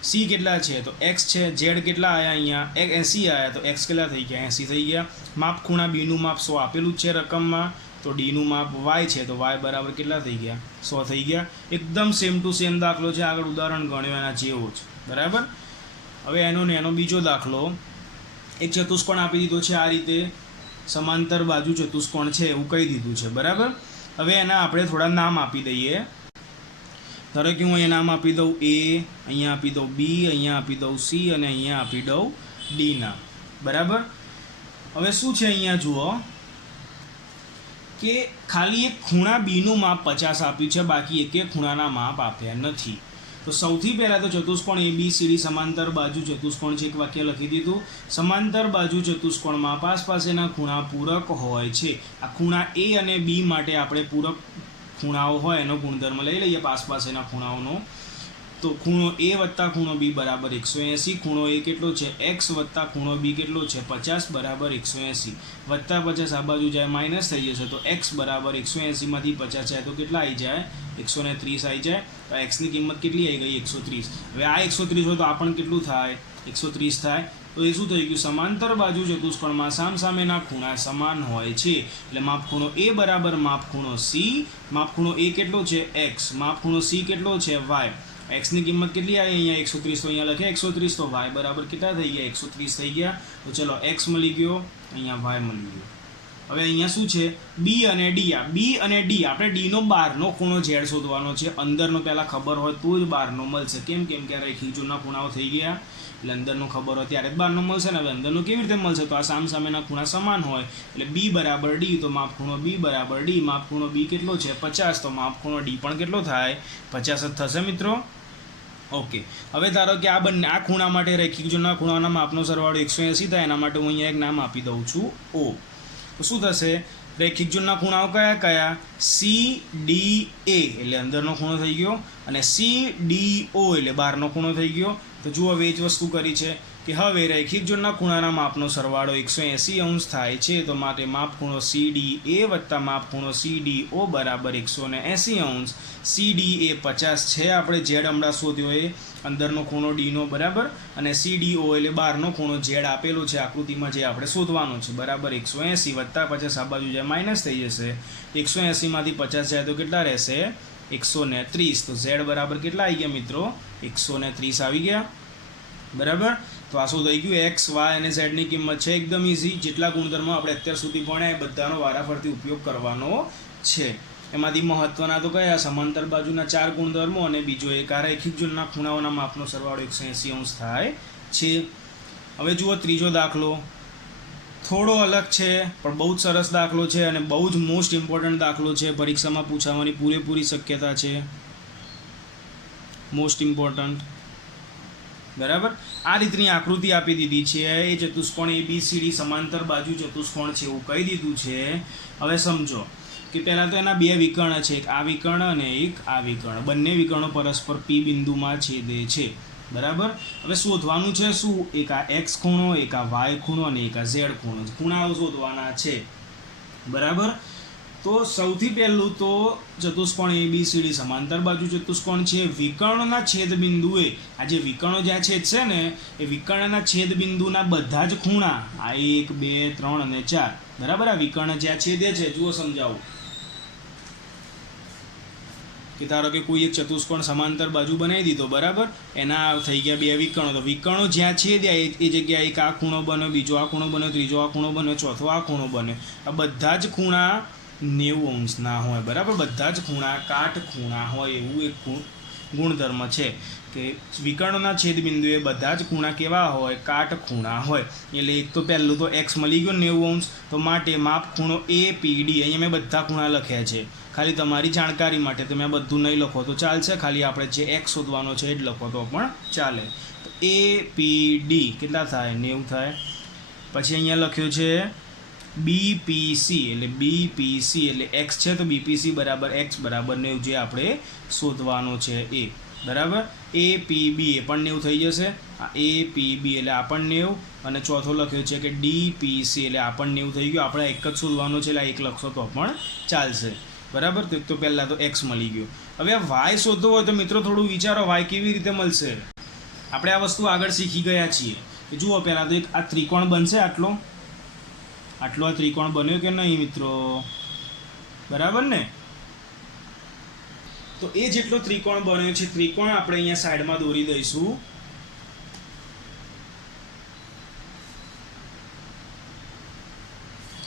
સી કેટલા છે? તો એક્સ છે. ઝેડ કેટલા આવ્યા? અહીંયા 80 આવ્યા. તો એક્સ કેટલા થઈ ગયા? 80 થઈ ગયા. માપ ખૂણા બીનું માપ 100 આપેલું જ છે રકમમાં. તો ડીનું માપ વાય છે. તો વાય બરાબર કેટલા થઈ ગયા? 100 થઈ ગયા. એકદમ સેમ ટુ સેમ દાખલો છે. આગળ ઉદાહરણ ગણ્યો એના જેવો જ. બરાબર. હવે એનો બીજો દાખલો. એક ચતુષ્કોણ આપી દીધો છે આ રીતે. સમાંતર બાજુ ચતુષ્કોણ છે એવું કહી દીધું છે. બરાબર. હવે એના આપણે થોડા નામ આપી દઈએ. ધારો કે હું અહીંયા નામ આપી દઉં એ, અહીંયા આપી દઉં બી, અહીંયા આપી દઉં સી અને અહીંયા આપી દઉં ડી નામ. બરાબર. હવે શું છે અહીંયા જુઓ કે ખાલી એક ખૂણા બીનું માપ 50 આપ્યું છે, બાકી એકે ખૂણાના માપ આપ્યા નથી. તો સૌથી પહેલાં તો ચતુષ્કોણ એ બી સી ડી સમાંતર બાજુ ચતુષ્કોણ છે. એક વાક્ય લખી દીધું. સમાંતર બાજુ ચતુષ્કોણમાં પાસેના ખૂણા પૂરક હોય છે. આ ખૂણા એ અને બી માટે આપણે પૂરક ખૂણાઓ હોય એનો ગુણધર્મ લઈ લઈએ પાસેના ખૂણાઓનો. તો ખૂણો એ વત્તા ખૂણો બી બરાબર 180. ખૂણો એ કેટલો છે? એક્સ વત્તા ખૂણો બી કેટલો છે? 50 બરાબર 180. વત્તા 50 આ બાજુ જાય માઇનસ થઈ જશે. તો એક્સ બરાબર 180માંથી 50 જાય તો કેટલા આવી જાય? 130 આવી જાય. તો એક્સની કિંમત કેટલી આવી ગઈ? 130. હવે આ 130 હોય તો આ પણ કેટલું થાય? 130 થાય. તો એ શું થઈ ગયું? સમાંતર બાજુ ચતુષ્કોણમાં સામસામેના ખૂણા સમાન હોય છે. એટલે માપ ખૂણો એ બરાબર માપ ખૂણો સી. માપ ખૂણો એ કેટલો છે? એક્સ. માપ ખૂણો સી કેટલો છે? વાય. એક્સની કિંમત કેટલી આવી? અહીંયા 130. તો અહીંયા લખે 130. તો વાય બરાબર કેટલા થઈ ગયા? 130 થઈ ગયા. તો ચલો એક્સ મળી ગયો, અહીંયા વાય મળી ગયો. હવે અહીંયા શું છે? બી અને ડી. આ બી અને ડી આપણે ડીનો બહારનો ખૂણો ઝેડ શોધવાનો છે. અંદરનો પહેલાં ખબર હોય તો જ બહારનો મળશે. કેમ કે રેખીય જોડના ખૂણાઓ થઈ ગયા એટલે અંદરનો ખબર હોય ત્યારે જ બહારનો મળશે ને. હવે અંદરનો કેવી રીતે મળશે? તો આ સામસામેના ખૂણા સમાન હોય એટલે બી બરાબર ડી. તો માપ ખૂણો બી બરાબર ડી. માપ ખૂણો બી કેટલો છે? 50. તો માપ ખૂણો ડી પણ કેટલો થાય? 50 જ થશે મિત્રો. ઓકે. હવે ધારો કે આ બંને આ ખૂણા માટે રેખીય જોડના ખૂણાઓના માપનો સરવાળો 180 થાય. એના માટે હું અહીંયા એક નામ આપી દઉં છું ઓ. તો શું થશે? રેખીય જોડના ખૂણાઓ કયા કયા? સી ડી એ એટલે અંદરનો ખૂણો થઈ ગયો અને સી ડી ઓ એટલે બહારનો ખૂણો થઈ ગયો. તો જુઓ હવે એ જ વસ્તુ કરી છે કે હવે રેખીય જોડના ખૂણાના માપનો સરવાળો 180 અંશ થાય છે. તો માટે માપ ખૂણો સી ડી એ વત્તા માપ ખૂણો સી ડી ઓ બરાબર 180 અંશ. સી ડી એ 50 છે. આપણે ઝેડ હમણાં શોધ્યો એ અંદરનો ખૂણો ડીનો બરાબર અને સી ડી ઓ એટલે બહારનો ખૂણો ઝેડ આપેલો છે આકૃતિમાં જે આપણે શોધવાનો છે બરાબર 180 વત્તા 50 આ બાજુ જાય માઇનસ થઈ જશે. 180માંથી 50 જાય તો કેટલા રહેશે? 130. તો ઝેડ બરાબર કેટલા આવી ગયા મિત્રો? 130 આવી ગયા. બરાબર. તો આ શું થઈ ગયું? એક્સ વાય અને ઝેડની કિંમત છે. એકદમ ઇઝી. જેટલા ગુણધર્મો આપણે અત્યાર સુધી ભણ્યા એ બધાનો વારાફરતી ઉપયોગ કરવાનો છે. એમાંથી મહત્વના તો કયા? સમાંતર બાજુના 4 ગુણધર્મો અને બીજો એક આ રેખીય જોડના ખૂણાઓના માપનો સરવાળો 180 અંશ થાય છે. હવે જુઓ ત્રીજો દાખલો. થોડો અલગ છે પણ બહુ જ સરસ દાખલો છે અને બહુ જ મોસ્ટ ઇમ્પોર્ટન્ટ દાખલો છે. પરીક્ષામાં પૂછાવાની પૂરેપૂરી શક્યતા છે. Most important. બરાબર. આ રીતની આકૃતિ આપી દીધી છે. એ ચતુષ્કોણ એ બી સી ડી સમાંતર બાજુ ચતુષ્કોણ છે એવું કહી દીધું છે. હવે સમજો કે પહેલાં તો એના બે વિકર્ણ છે. એક આ વિકર્ણ અને એક આ વિકર્ણ. બંને વિકર્ણો પરસ્પર પી બિંદુમાં છેદે છે. બરાબર. હવે શોધવાનું છે શું? એક આ એક્સ ખૂણો, એક આ વાય ખૂણો અને એક આ ઝેડ ખૂણો. ખૂણાઓ શોધવાના છે. બરાબર. તો સૌથી પહેલું તો ચતુષ્કોણ એ બી સી ડી સમાંતર બાજુ ચતુષ્કોણ છે. વિકર્ણના છેદ બિંદુએ આ જે વિકર્ણો જ્યાં છેદ છે ને એ વિકર્ણના છેદ બિંદુના બધા જ ખૂણા આ 1 2 3 અને 4 બરાબર. આ વિકર્ણ જ્યાં છેદે છે જુઓ સમજાવું કે ધારો કે કોઈ એક ચતુષ્કોણ સમાંતર બાજુ બનાવી દીધો બરાબર. એના થઈ ગયા બે વિકર્ણો. તો વિકર્ણો જ્યાં છેદ્યા એ જગ્યાએ એક આ ખૂણો બન્યો, બીજો આ ખૂણો બન્યો, ત્રીજો આ ખૂણો બન્યો, ચોથો આ ખૂણો બન્યો. આ બધા જ ખૂણા 90 અંશના હોય, બરાબર. બધા જ ખૂણા કાટખૂણા હોય એવું એક ગુણધર્મ છે કે વિકર્ણોના છેદબિંદુએ બધા જ ખૂણા કેવા હોય? કાટખૂણા હોય. એટલે એક તો પહેલું તો એક્સ મળી ગયો 90 અંશ, તો માટે માપ ખૂણો APD. અહીંયા મેં બધા ખૂણા લખ્યા છે, ખાલી તમારી જાણકારી માટે. તમે આ બધું નહીં લખો તો ચાલશે, ખાલી આપણે જે એક્સ શોધવાનો છે એ જ લખો તો પણ ચાલે. તો APD કેટલા થાય? 90 થાય. પછી અહીંયા લખ્યું છે BPC, એટલે BPC એટલે એક્સ છે તો BPC બરાબર એક્સ બરાબર 90, જે આપણે શોધવાનો છે એ, બરાબર. APB એ પણ 90 થઈ જશે. આ APB એટલે આ પણ 90, અને ચોથો લખ્યો છે કે DPC એટલે આ પણ 90 થઈ ગયું. આપણે એક જ શોધવાનો છે એટલે આ એક લખશો તો પણ ચાલશે, બરાબર. તો પહેલાં તો એક્સ મળી ગયો. હવે આ વાય શોધવો હોય તો મિત્રો થોડું વિચારો, વાય કેવી રીતે મળશે? આપણે આ વસ્તુ આગળ શીખી ગયા છીએ. જુઓ, પહેલાં તો એક આ ત્રિકોણ બનશે, આટલો આ ત્રિકોણ બન્યો કે નહીં મિત્રો? બરાબર ને? તો એ જેટલો ત્રિકોણ બન્યો છે, ત્રિકોણ આપણે અહીંયા સાઈડમાં દોરી દઈશું.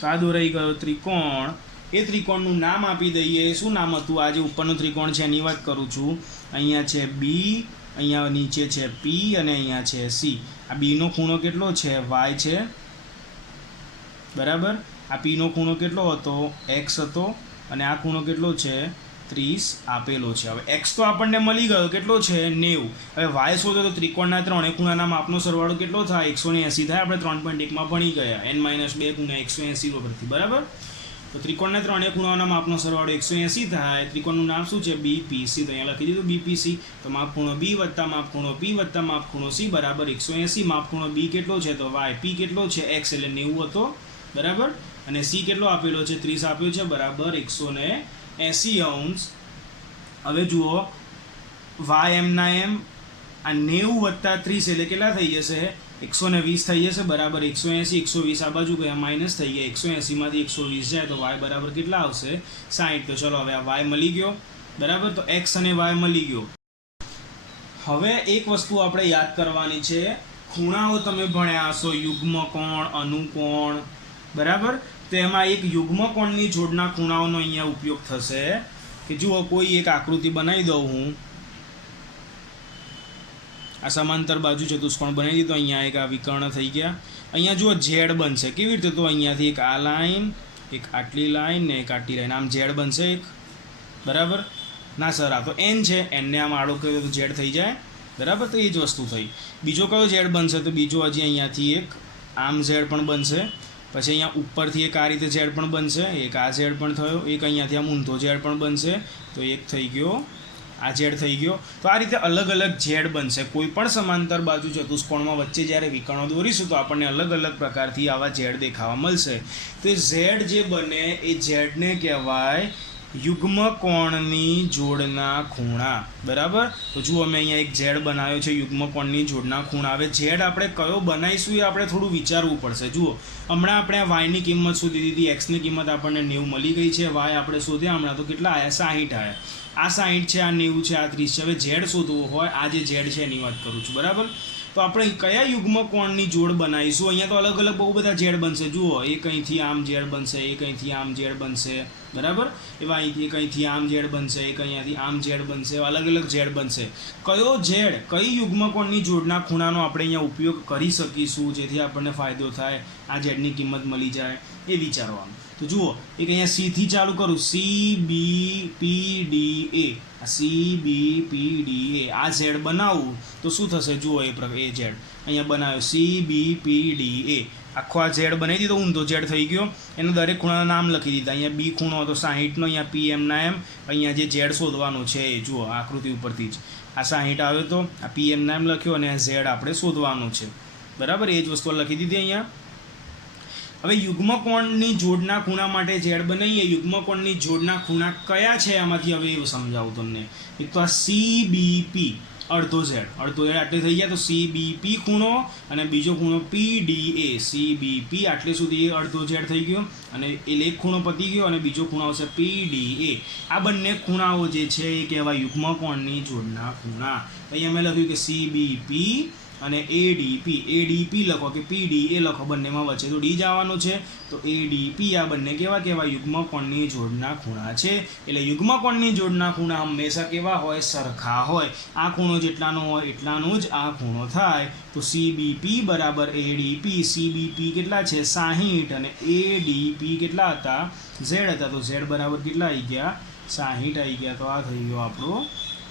તો આ દોરાઈ ગયો ત્રિકોણ. એ ત્રિકોણનું નામ આપી દઈએ. શું નામ હતું? આ જે ઉપરનું ત્રિકોણ છે એની વાત કરું છું. અહીંયા છે બી, અહીંયા નીચે છે પી, અને અહીંયા છે સી. આ બીનો ખૂણો કેટલો છે? વાય છે, બરાબર. આ પીનો ખૂણો કેટલો હતો? એક્સ હતો. અને આ ખૂણો કેટલો છે? 30 આપેલો છે. હવે એક્સ તો આપણને મળી ગયો, કેટલો છે? 90. હવે વાય શોધો તો ત્રિકોણના ત્રણે ખૂણાના માપનો સરવાળો કેટલો થાય? 180 થાય. આપણે 3.1માં ભણી ગયા, n - 2 ગુણ્યા 180 પરથી, બરાબર. તો ત્રિકોણના ત્રણે ખૂણાના માપનો સરવાળો 180 થાય. ત્રિકોણનું નામ શું છે? BPC. તો અહીંયા લખી દીધું BPC. તો માપ ખૂણો B વત્તા માપ ખૂણો P વત્તા માપ ખૂણો C બરાબર 180. માપ ખૂણો B કેટલો છે? તો y. P કેટલો છે? x એટલે 90 હતો, બરાબર. અને C કેટલો આપેલો છે? 30 આપ્યો છે, બરાબર 180 અંશ. હવે જુઓ, y એમના એમ, આ 90 વત્તા 30 એટલે કેટલા થઈ જશે? 120 થઈ જશે, બરાબર. 180 120 આ બાજુ ગયા માઇનસ થઈ ગયા. 180માંથી 120 જાય તો y બરાબર કેટલા આવશે? 60. તો ચલો, હવે આ y મળી ગયો, બરાબર. તો x અને y મળી ગયો. હવે એક વસ્તુ આપણે યાદ કરવાની છે. ખૂણાઓ તમે ભણ્યા હશો, યુગ્મકોણ, અનુકોણ, બરાબર. તો એમાં એક યુગ્મકોણની જોડના ખૂણાઓનો અહીંયા ઉપયોગ થશે. કે જુઓ, કોઈ એક આકૃતિ બનાવી દઉં હું. આ સમાંતર બાજુ ચતુષ્કોણ બનાવી દીધો. અહીંયા એક આ વિકર્ણ થઈ ગયા. અહીંયા જુઓ ઝેડ બનશે. કેવી રીતે? તો અહીંયાથી એક આ લાઈન, એક આટલી લાઈન ને એક આટલી લાઈન, આમ ઝેડ બનશે એક, બરાબર. ના સર, આ તો એન છે, એનને આમ આડો કર્યો તો ઝેડ થઈ જાય, બરાબર. તો એ જ વસ્તુ થઈ. બીજો કયો ઝેડ બનશે? તો બીજો હજી અહીંયાથી એક આમ ઝેડ પણ બનશે. પછી અહીંયા ઉપરથી એક આ રીતે ઝેડ પણ બનશે, એક આ ઝેડ પણ થયો, એક અહીંયાથી આમ ઊંધો ઝેડ પણ બનશે. તો એક થઈ ગયો, આ ઝેડ થઈ ગયો. તો આ રીતે અલગ અલગ ઝેડ બનશે. કોઈ પણ સમાંતર બાજુ ચતુષ્કોણમાં વચ્ચે જ્યારે વિકર્ણો દોરીશું તો આપણને અલગ અલગ પ્રકારથી આવા ઝેડ દેખાવા મળશે. તો એ ઝેડ જે બને એ ઝેડને કહેવાય યુગ્મકોણની જોડના ખૂણા, બરાબર. તો જુઓ, અમે અહીંયા એક ઝેડ બનાવ્યો છે, યુગ્મકોણની જોડના ખૂણા. હવે ઝેડ આપણે કયો બનાવીશું એ આપણે થોડું વિચારવું પડશે. જુઓ, હમણાં આપણે આ વાયની કિંમત શોધી દીધી, એક્સની કિંમત આપણને 90 મળી ગઈ છે, વાય આપણે શોધ્યા હમણાં તો કેટલા આવ્યા? 60 આવ્યા. આ 60 છે, આ 90 છે, આ 30 છે. હવે ઝેડ શોધવો હોય, આ જે ઝેડ છે એની વાત કરું છું, બરાબર. તો આપણે કયા યુગ્મકોણની જોડ બનાવીશું? અહીંયા તો અલગ અલગ બહુ બધા ઝેડ બનશે. જુઓ, એક અહીંથી આમ ઝેડ બનશે, એક અહીંથી આમ ઝેડ બનશે, બરાબર. એવા અહીંથી એક અહીંથી આમ ઝેડ બનશે, એક અહીંયાથી આમ ઝેડ બનશે, અલગ અલગ ઝેડ બનશે. કયો ઝેડ, કઈ યુગ્મકોણની જોડના ખૂણાનો આપણે અહીંયા ઉપયોગ કરી શકીશું જેથી આપણને ફાયદો થાય, આ ઝેડની કિંમત મળી જાય, એ વિચારવાનું. તો જુઓ, એક અહીંયા સીથી ચાલુ કરું, CBPDA. આ CBPDA આ ઝેડ બનાવવું તો શું થશે? જુઓ, એ ઝેડ અહીંયા બનાવ્યો CBPDA. આખો આ ઝેડ બનાવી દીધો, ઊંધો ઝેડ થઈ ગયો. એનું દરેક ખૂણાના નામ લખી દીધા. અહીંયા બી ખૂણો હતો 60નો, અહીંયા પી એમના એમ. અહીંયા જે ઝેડ શોધવાનો છે એ જુઓ, આકૃતિ ઉપરથી જ આ 60 આવ્યો તો આ પી એમના એમ લખ્યો, અને આ ઝેડ આપણે શોધવાનું છે, બરાબર. એ જ વસ્તુ લખી દીધી અહીંયા. હવે યુગ્મકોણની જોડના ખૂણા માટે ઝેડ બનાવીએ. યુગ્મકોણની જોડના ખૂણા કયા છે આમાંથી? હવે એવું સમજાવું તમને. એક તો આ CBP, અડધો ઝેડ આટલે થઈ ગયા તો CBP ખૂણો, અને બીજો ખૂણો PDA. CBP આટલે સુધી અડધો ઝેડ થઈ ગયો, અને એટલે એક ખૂણો પતી ગયો, અને બીજો ખૂણો આવશે PDA. આ બંને ખૂણાઓ જે છે એ કહેવાય યુગ્મકોણની જોડના ખૂણા. અહીંયા મેં લખ્યું કે CBP અને એડીપી લખો કે પીડી એ લખો, બંનેમાં વચ્ચે તો ડી જવાનું છે. તો એડીપી આ બંને કેવા કહેવાય? યુગ્મકોણની જોડના ખૂણા છે. એટલે યુગ્મકોણની જોડના ખૂણા હંમેશા કેવા હોય? સરખા હોય. આ ખૂણો જેટલાનો હોય એટલાનો જ આ ખૂણો થાય. તો સીબીપી બરાબર એડીપી. સીબીપી કેટલા છે? 60 અને એડીપી કેટલા હતા? ઝેડ હતા. તો ઝેડ બરાબર કેટલા આવી ગયા? 60 આવી ગયા. તો આ થઈ ગયો આપણો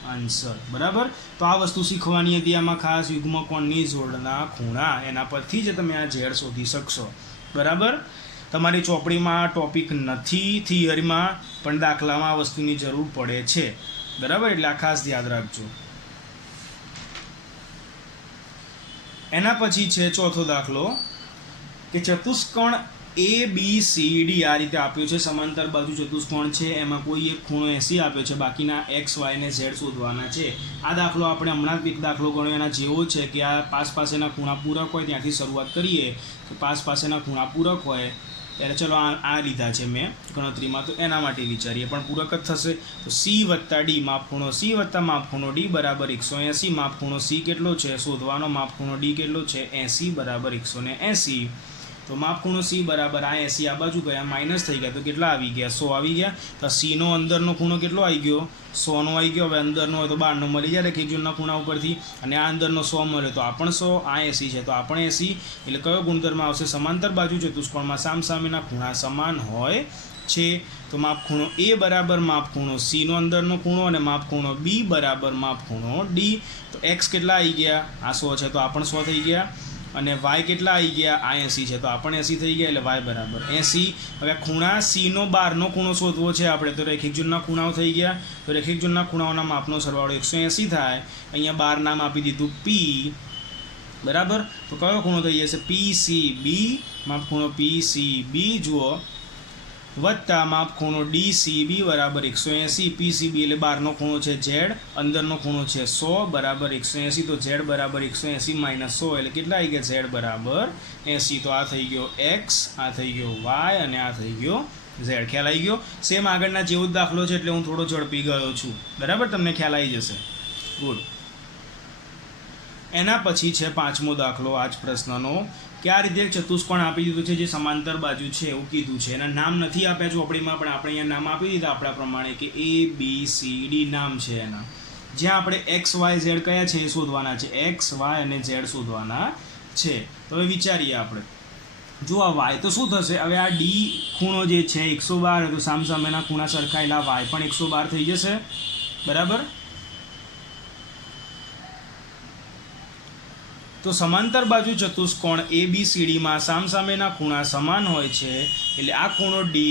આન્સર. બરાબર. તો આ વસ્તુ શીખવાની હતી આમાં ખાસ, યુગ્મકોણની જોડના ખૂણા. એના પરથી જ તમે આ ઝેડ શોધી શકશો. બરાબર. તમારી ચોપડીમાં આ ટોપિક નથી થિયરીમાં, પણ દાખલામાં આ વસ્તુની જરૂર પડે છે. બરાબર. એટલે આ ખાસ યાદ રાખજો. એના પછી છે ચોથો દાખલો કે ચતુષ્કોણ ABCD આ રીતે આપ્યો છે. સમાંતર બાજુ ચતુષ્કોણ છે, એમાં કોઈ એક ખૂણો 80 આપ્યો છે, બાકીના x, y ને z શોધવાના છે. આ દાખલો આપણે હમણાં જ એક દાખલો ગણ્યો એના જેવો છે કે આ પાસ પાસેના ખૂણા પૂરક હોય ત્યાંથી શરૂઆત કરીએ. તો પાસ પાસેના ખૂણા પૂરક હોય ત્યારે ચલો આ લીધા છે મેં ગણતરીમાં, તો એના માટે વિચારીએ, પણ પૂરક જ થશે. તો C વત્તા D, માપખૂણો C વત્તા માપખૂણો D બરાબર 180. માપખૂણો C કેટલો છે શોધવાનો, માપખૂણો D કેટલો છે 80 બરાબર 180. તો માપખૂણો C બરાબર આ 80 આ બાજુ ગયા માઇનસ થઈ ગયા, તો કેટલા આવી ગયા? 100 આવી ગયા. તો C નો અંદરનો ખૂણો કેટલો આવી ગયો? 100 નો આવી ગયો. હવે અંદરનો હોય તો બહારનો મળી જાય એક જોડના ખૂણા ઉપરથી, અને આ અંદરનો 100 મળ્યો તો આ પણ 100, આ 80 છે તો આ પણ 80. એટલે કયો ગુણધર્મ આવશે? સમાંતર બાજુ ચતુષ્કોણમાં સામસામેના ખૂણા સમાન હોય છે. તો માપખૂણો A બરાબર માપખૂણો C નો અંદરનો ખૂણો, અને માપખૂણો B બરાબર માપખૂણો D. તો x કેટલા આવી ગયા? આ 100 છે તો આ પણ 100 થઈ ગયા. અને y કેટલા આવી ગયા? આ 80 છે તો આ પણ 80 થઈ ગયા. એટલે y બરાબર 80. હવે ખૂણા C નો બહારનો ખૂણો શોધવો છે આપણે, તો રેખિક જોડના ખૂણાઓ થઈ ગયા. તો રેખિક જોડના ખૂણાઓના માપનો સરવાળો 180 થાય. અહીંયા બહાર નામ આપી દીધું P. બરાબર. તો કયો ખૂણો થઈ જશે? PCB. માપખૂણો PCB જુઓ વત્તા માપખૂણો DCB બરાબર 180. PCB એટલે બહારનો ખૂણો છે Z, અંદરનો ખૂણો છે 100 બરાબર 180. તો Z બરાબર 180 માઇનસ 100 એટલે કેટલા આવી ગયા? Z બરાબર 80. તો આ થઈ ગયો X, આ થઈ ગયો Y, અને આ થઈ ગયો Z. ખ્યાલ આવી ગયો? સેમ આગળના જેવો જ દાખલો છે એટલે હું થોડો ઝડપી ગયો છું. બરાબર. તમને ખ્યાલ આવી જશે. ગુડ. એના પછી છે પાંચમો દાખલો આ જ પ્રશ્નનો, કે આ રીતે ચતુષ્કોણ આપી દીધું છે જે સમાંતર બાજુ છે એવું કીધું છે. એના નામ નથી આપ્યા ચોપડીમાં, પણ આપણે અહીંયા નામ આપી દીધા આપણા પ્રમાણે કે ABCD નામ છે એના, જ્યાં આપણે x, y, z કયા છે એ શોધવાના છે. x, y અને z શોધવાના છે. તો હવે વિચારીએ આપણે. જો આ y તો શું થશે? હવે આ D ખૂણો જે છે 112, તો સામસામેના ખૂણા સરખાયેલા y પણ 112 થઈ જશે. બરાબર. તો સમાંતર બાજુ ચતુષ્કોણ ABCDમાં સામસામેના ખૂણા સમાન હોય છે. એટલે આ ખૂણો D,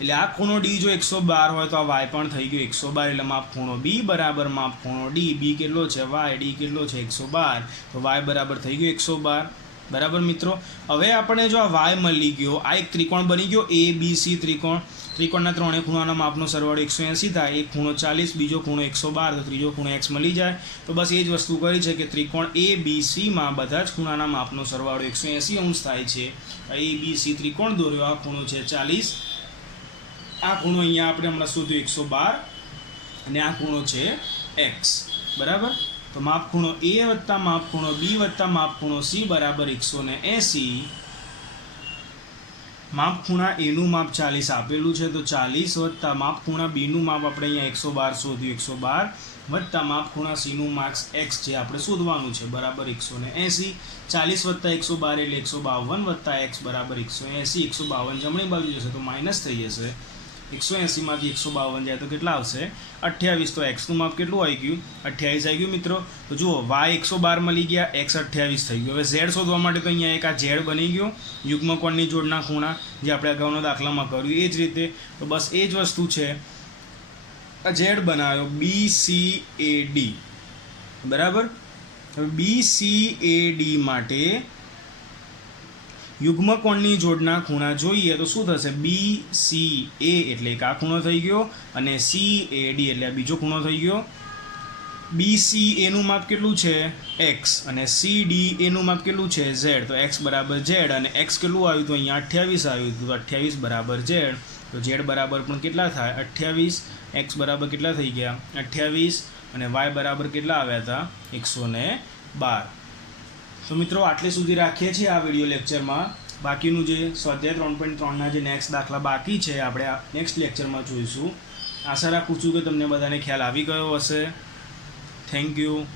એટલે આ ખૂણો D જો 112 હોય તો આ y પણ થઈ ગયો 112. એટલે માપખૂણો B બરાબર માપખૂણો D. B કેટલો છે? y. D કેટલો છે? 112. તો y બરાબર થઈ ગયો 112. બરાબર મિત્રો. હવે આપણે જો આ y મળી ગયો, આ એક ત્રિકોણ બની ગયો ABC ત્રિકોણ. ત્રિકોણના ત્રણેય ખૂણાના માપનો સરવાળો 180 થાય. એક ખૂણો 40, બીજો ખૂણો 112, તો ત્રીજો ખૂણો x મળી જાય. તો બસ એ જ વસ્તુ કરી છે કે ત્રિકોણ ABCમાં બધા જ ખૂણાના માપનો સરવાળો 180 અંશ થાય છે. ABC ત્રિકોણ દોર્યો, આ ખૂણો છે 40, આ ખૂણો અહીંયા આપણે હમણાં શોધ્યો 112, અને આ ખૂણો છે x. બરાબર. તો માપખૂણો A વત્તા માપખૂણો B વત્તા માપખૂણો C બરાબર 180. માપખૂણા A નું માપ 40 આપેલું છે, તો 40 વત્તા માપખૂણા B નું માપ આપણે અહીંયા 112 શોધ્યું 112, વત્તા માપખૂણા C નું માપ x જે આપણે શોધવાનું છે બરાબર 180. 40 વત્તા 112 એટલે 152 વત્તા x બરાબર 180. 152 જમણી બાજુ જશે તો માઇનસ થઈ જશે. 180 માંથી 152 જાય તો કેટલા આવશે? 28. તો x નું માપ કેટલું આવી ગયું? 28 આવી ગયું મિત્રો. તો જુઓ y 112 મળી ગયા, x 28 થઈ ગયો. હવે z શોધવા માટે તો અહીંયા એક આ z બની ગયો, યુગ્મકોણની જોડના ખૂણા, જે આપણે અગાઉના દાખલામાં કર્યું એ જ રીતે. તો બસ એ જ વસ્તુ છે, આ z બનાવ્યો BCAD. બરાબર. હવે BCAD માટે યુગ્મકોણની જોડના ખૂણા જોઈએ તો શું થશે? BCA એટલે એક આ ખૂણો થઈ ગયો, અને CAD એટલે આ બીજો ખૂણો થઈ ગયો. BCA નું માપ કેટલું છે? x, અને CDA નું માપ કેટલું છે? z. તો x બરાબર z, અને x કેટલું આવ્યું? તો અહીંયા 28 આવ્યું, તો 28 બરાબર z. તો z બરાબર પણ કેટલા થાય? 28. x બરાબર કેટલા થઈ ગયા? 28. અને y બરાબર કેટલા આવ્યા હતા? 180. 12. તો મિત્રો આટલે સુધી રાખીએ છીએ આ વિડીયો લેક્ચરમાં. બાકીનું જે સ્વાધ્યાય 3.3ના જે નેક્સ્ટ દાખલા બાકી છે આપણે આ નેક્સ્ટ લેક્ચરમાં જોઈશું. આશા રાખું છું કે તમને બધાને ખ્યાલ આવી ગયો હશે. Thank you.